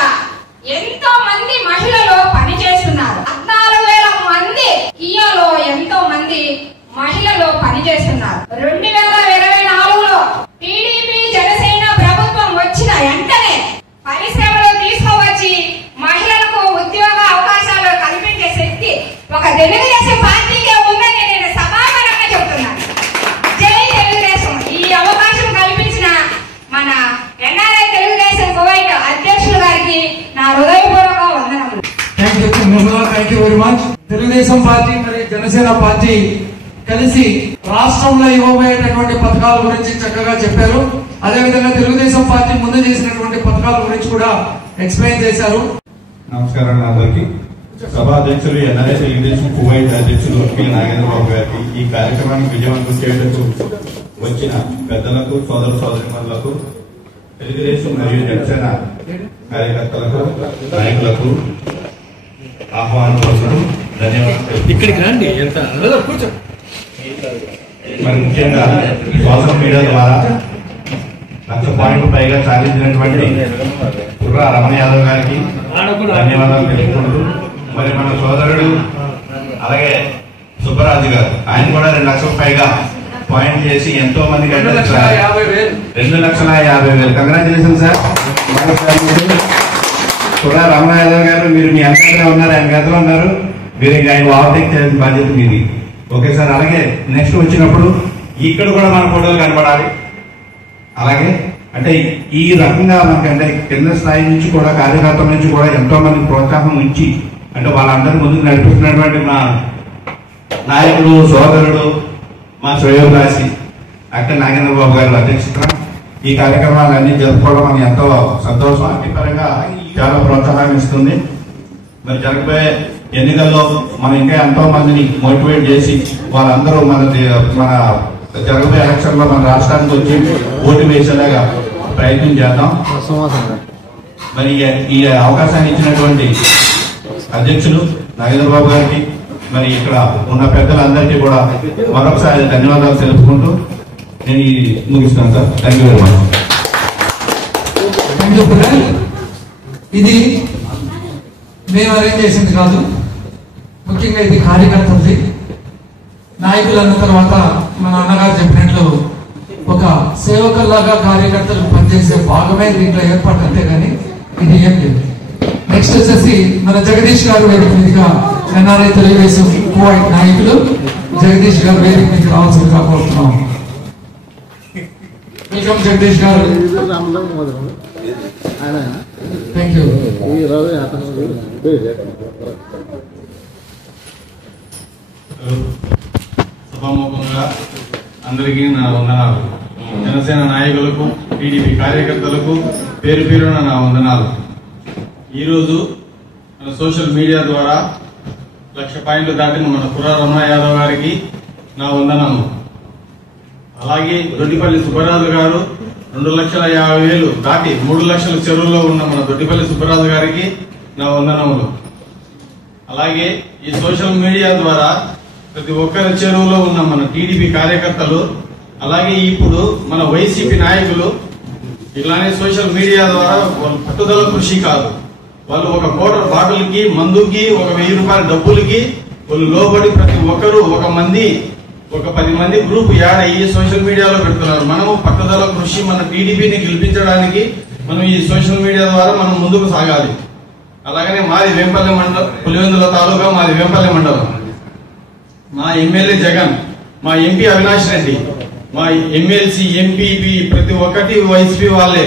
ఎంతో మంది మహిళలు పనిచేస్తున్నారు. 14,000 మంది కియాలో ఎంతో మంది మహిళలు పనిచేస్తున్నారు. 2024లో టీడీపీ జనసేన ప్రభుత్వం వచ్చిన వెంటనే పరిశ్రమలు తీసుకువచ్చి మహిళలకు ఉద్యోగ అవకాశాలు కల్పించే శక్తి ఒక తెలుగుదేశం పార్టీకే ఉందని నేను సమాధానంగా చెప్తున్నాను. జై తెలుగుదేశం. ఈ అవకాశం కల్పించిన మన ఎన్ఆర్ఐ తెలుగుదేశం కువైట్ అధ్యక్షులు గారికి నా హృదయపూర్వక వందనములు. Thank you very much. Telugu Desam party మరి జనసేన పార్టీ కలిసి రాష్ట్రంలో ఇవ్వబోయేటటువంటి పథకాల గురించి చక్కగా చెప్పారు. అదేవిధంగా తెలుగుదేశం పార్టీ ముందు చేసినటువంటి పథకాల గురించి కూడా ఎక్స్ప్లెయిన్ చేశారు. నమస్కారం అందరికి. సభాధ్యక్షులు ఎన్ఆర్ఐ తెలుగుదేశం కువైట్ అధ్యక్షులు కె నాగేంద్రబాబు గారికి ఈ కార్యక్రమాన్ని విజయవంతం చేయడానికి వచ్చిన పెద్దలకు, సోదర సోదరిమణులకు, తెలుగుదేశం మరియు జనసేన కార్యకర్తలకు, నాయకులకు ఆహ్వానం కోసం ధన్యవాదాలు. ఇక్కడికి రండి. మరి ముఖ్యంగా సోషల్ మీడియా ద్వారా 1,00,000 పాయింట్లు పైగా సాధించినటువంటి కుర్రా రమణ యాదవ్ గారికి ధన్యవాదాలు తెలుపుకుంటూ, మరి మన సోదరుడు అలాగే సుబ్బరాజు గారు, ఆయన కూడా 2,00,000 పైగా పాయింట్ చేసి ఎంతో మంది 2,50,000. Congratulation sir. కుర్రా రమణ యాదవ్ గారు, మీరు మీ అంతగా ఉన్నారు, ఆయన గదిలో ఉన్నారు. మీరు ఆయన ఓవర్టేక్ చేయాల్సిన బాధ్యత మీది. Okay sir. అలాగే నెక్స్ట్ వచ్చినప్పుడు ఇక్కడ కూడా మన ఫోటోలు కనపడాలి. అలాగే అంటే ఈ రకంగా మనకంటే కింద స్థాయి నుంచి కూడా, కార్యకర్తల నుంచి కూడా ఎంతో మంది ప్రోత్సాహం ఇచ్చి, అంటే వాళ్ళందరూ ముందుకు నడిపిస్తున్నటువంటి మా నాయకుడు, సోదరుడు, మా శ్రేయోభిలాషి అక్కడ నాగేంద్రబాబు గారు అధ్యక్షత ఈ కార్యక్రమాలన్నీ జరుపుకోవడం మనకి ఎంతో సంతోషం, అన్నిపరంగా చాలా ప్రోత్సాహాన్ని ఇస్తుంది. మరి జరగబోయే ఎన్నికల్లో మనం ఇంకా ఎంతో మందిని మోటివేట్ చేసి వాళ్ళందరూ మన జరగబోయే ఎలక్షన్ లో మన రాష్ట్రానికి వచ్చి ఓటు వేసేలాగా ప్రయత్నం చేద్దాం. మరి ఈ అవకాశాన్ని ఇచ్చినటువంటి అధ్యక్షులు నాగేంద్రబాబు గారికి, మరి ఇక్కడ ఉన్న పెద్దలందరికీ కూడా మరొకసారి ధన్యవాదాలు తెలుపుకుంటూ నేను ముగిస్తాను sir. Thank you very much. ఇది మేము అరేంజ్ చేసింది కాదు, ముఖ్యంగా ఇది కార్యకర్తలది. నాయకులు అన్న తర్వాత మన అన్నగారు చెప్పినట్లు ఒక సేవకుల్లాగా కార్యకర్తలు పనిచేసే భాగమే దీంట్లో ఏర్పాటు, అంతేగాని ఇది ఏం లేదు. నెక్స్ట్ వచ్చేసి మన జగదీష్ గారు వేదిక మీదుగా ఎన్ఆర్ఐ తెలుగుదేశం కువైట్ నాయకులు జగదీష్ గారు వేదిక మీదకి రావాల్సిందిగా కోరుతున్నాం. వెల్కమ్ జగదీష్ గారు. Thank you. సభాముఖంగా అందరికీ నా వందనాలు. జనసేన నాయకులకు, టీడీపీ కార్యకర్తలకు పేరు పేరున నా వందనాలు. ఈరోజు మన సోషల్ మీడియా ద్వారా 1,00,000 పాయింట్లు దాటిన మన కుర్రా రమణ యాదవ్ గారికి నా వందనము. అలాగే దొడ్డిపల్లి సుబ్బరాజు గారు 2,50,000 దాటి 3 లక్షల చెరువుల్లో ఉన్న మన దొడ్డిపల్లి సుబ్బరాజు గారికి నా వందనములు. అలాగే ఈ సోషల్ మీడియా ద్వారా ప్రతి ఒక్కరి చెరువులో ఉన్న మన టీడీపీ కార్యకర్తలు, అలాగే ఇప్పుడు మన వైసీపీ నాయకులు ఇట్లానే సోషల్ మీడియా ద్వారా వాళ్ళ పట్టుదల కృషి కాదు, వాళ్ళు ఒక క్వార్టర్ బాటిల్కి మందుకి ఒక 1000 రూపాయల డబ్బులకి వాళ్ళు లోబడి ప్రతి ఒక్కరు ఒక 10 మంది గ్రూప్ యాడ్ అయ్యి సోషల్ మీడియాలో పెడుతున్నారు. మనము పట్టుదల కృషి మన టీడీపీని గెలిపించడానికి మనం ఈ సోషల్ మీడియా ద్వారా మనం ముందుకు సాగాలి. అలాగనే మాది వేంపల్లి మండలం, పులివెందుల తాలూకా మాది వేంపల్లి మండలం. మా ఎమ్మెల్యే జగన్, మా ఎంపీ అవినాష్ రెడ్డి, మా ఎమ్మెల్సీ ఎంపీపీ ప్రతి ఒక్కటి వైసీపీ వాళ్ళే.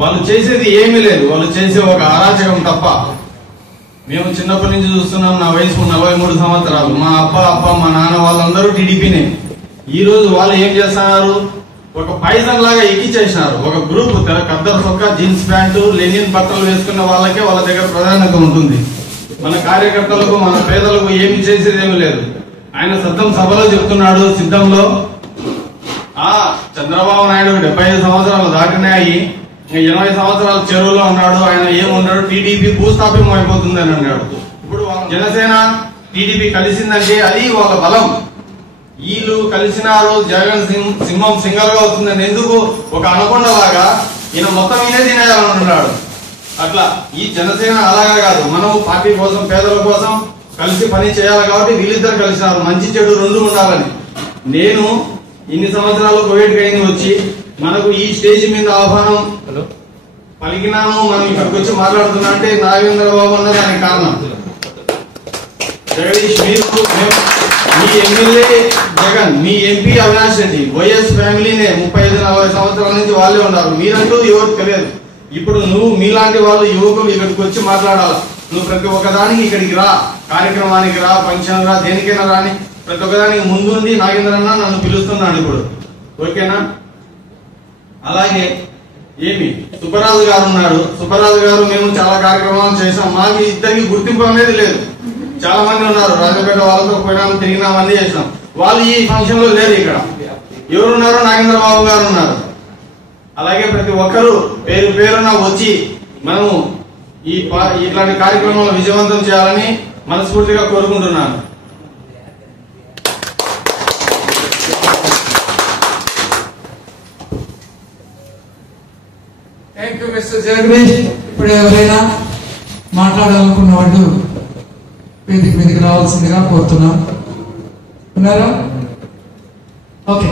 వాళ్ళు చేసేది ఏమీ లేదు, వాళ్ళు చేసే ఒక అరాచకం తప్ప. మేము చిన్నప్పటి నుంచి చూస్తున్నాం. నా వయసు 43 సంవత్సరాలు. మా అప్ప మా నాన్న వాళ్ళందరూ టీడీపీనే. ఈ రోజు వాళ్ళు ఏం చేస్తున్నారు, ఒక పైజన్ లాగా ఎక్కిచ్చేసినారు. ఒక గ్రూప్ కద్దరు చొక్కా, జీన్స్ ప్యాంటు, లెనిన్ బట్టలు వేసుకున్న వాళ్ళకే వాళ్ళ దగ్గర ప్రాధాన్యత ఉంటుంది. మన కార్యకర్తలకు మన పేదలకు ఏమి చేసేది ఏమి లేదు. ఆయన సిద్ధం సభలో చెప్తున్నాడు, సిద్ధంలో చంద్రబాబు నాయుడు 75 సంవత్సరాలు దాటినాయి, 80 సంవత్సరాల చెరువులో ఉన్నాడు. ఆయన ఏమున్నాడు, టీడీపీ భూస్థాపితం అయిపోతుందని అన్నాడు. ఇప్పుడు జనసేన టీడీపీ కలిసిందంటే అది వాళ్ళ బలం. వీళ్ళు కలిసినారు, జగన్ సింహం సింగల్ గా వస్తుందని ఎందుకు ఒక అనకొండలాగా ఈయన మొత్తం ఈయనే తినేయాలనుకున్నాడు. అట్లా ఈ జనసేన అలాగా కాదు, మనం పార్టీ కోసం పేదల కోసం కలిసి పని చేయాలి కాబట్టి వీళ్ళిద్దరు కలిసినారు. మంచి చెడు రెండు ఉండాలని. నేను ఇన్ని సంవత్సరాలు కోవిడ్ అయింది వచ్చి మనకు ఈ స్టేజ్ మీద ఆహ్వానం పలికినాము, మనం ఇక్కడికి వచ్చి మాట్లాడుతున్నా అంటే నాగేంద్ర బాబు అన్న దానికి కారణం. జగదీష్, మీ ఎమ్మెల్యే జగన్, మీ ఎంపీ అవినాష్ రెడ్డి, వైఎస్ ఫ్యామిలీనే 35-40 సంవత్సరాల నుంచి వాళ్ళే ఉన్నారు. మీరంటూ ఎవరికి తెలియదు. ఇప్పుడు నువ్వు మీలాంటి వాళ్ళు యువకులు ఇక్కడికి వచ్చి మాట్లాడాలి. నువ్వు ప్రతి ఒక్కదానికి ఇక్కడికి రా, కార్యక్రమానికి రా, ఫంక్షన్ రా, దేనికైనా రాని ప్రతి ఒక్కదానికి ముందుంది నాగేంద్ర అన్న నన్ను పిలుస్తున్నాడు ఇప్పుడు. ఓకేనా? అలాగే ఏమి సుబ్బరాజు గారు ఉన్నాడు. సుబ్బరాజు గారు మేము చాలా కార్యక్రమాలు చేసాం. మాకు ఇద్దరికి గుర్తింపు అనేది లేదు. చాలా మంది ఉన్నారు, రాజపేట వాళ్ళతో పోయినాము, తిరిగినాం, అన్ని చేసినాం. వాళ్ళు ఈ ఫంక్షన్ లో లేరు. ఇక్కడ ఎవరున్నారు, నాగేంద్ర బాబు గారు ఉన్నారు. అలాగే ప్రతి ఒక్కరూ పేరు పేరున వచ్చి మనము ఇట్లాంటి కార్యక్రమాలు విజయవంతం చేయాలని మనస్ఫూర్తిగా కోరుకుంటున్నాను. Thank you mister Jagadish. ఇప్పుడు ఎవరైనా మాట్లాడాలనుకున్న వాళ్ళు వేదిక మీదకి రావాల్సిందిగా కోరుతున్నాం. ఉన్నారా? ఓకే.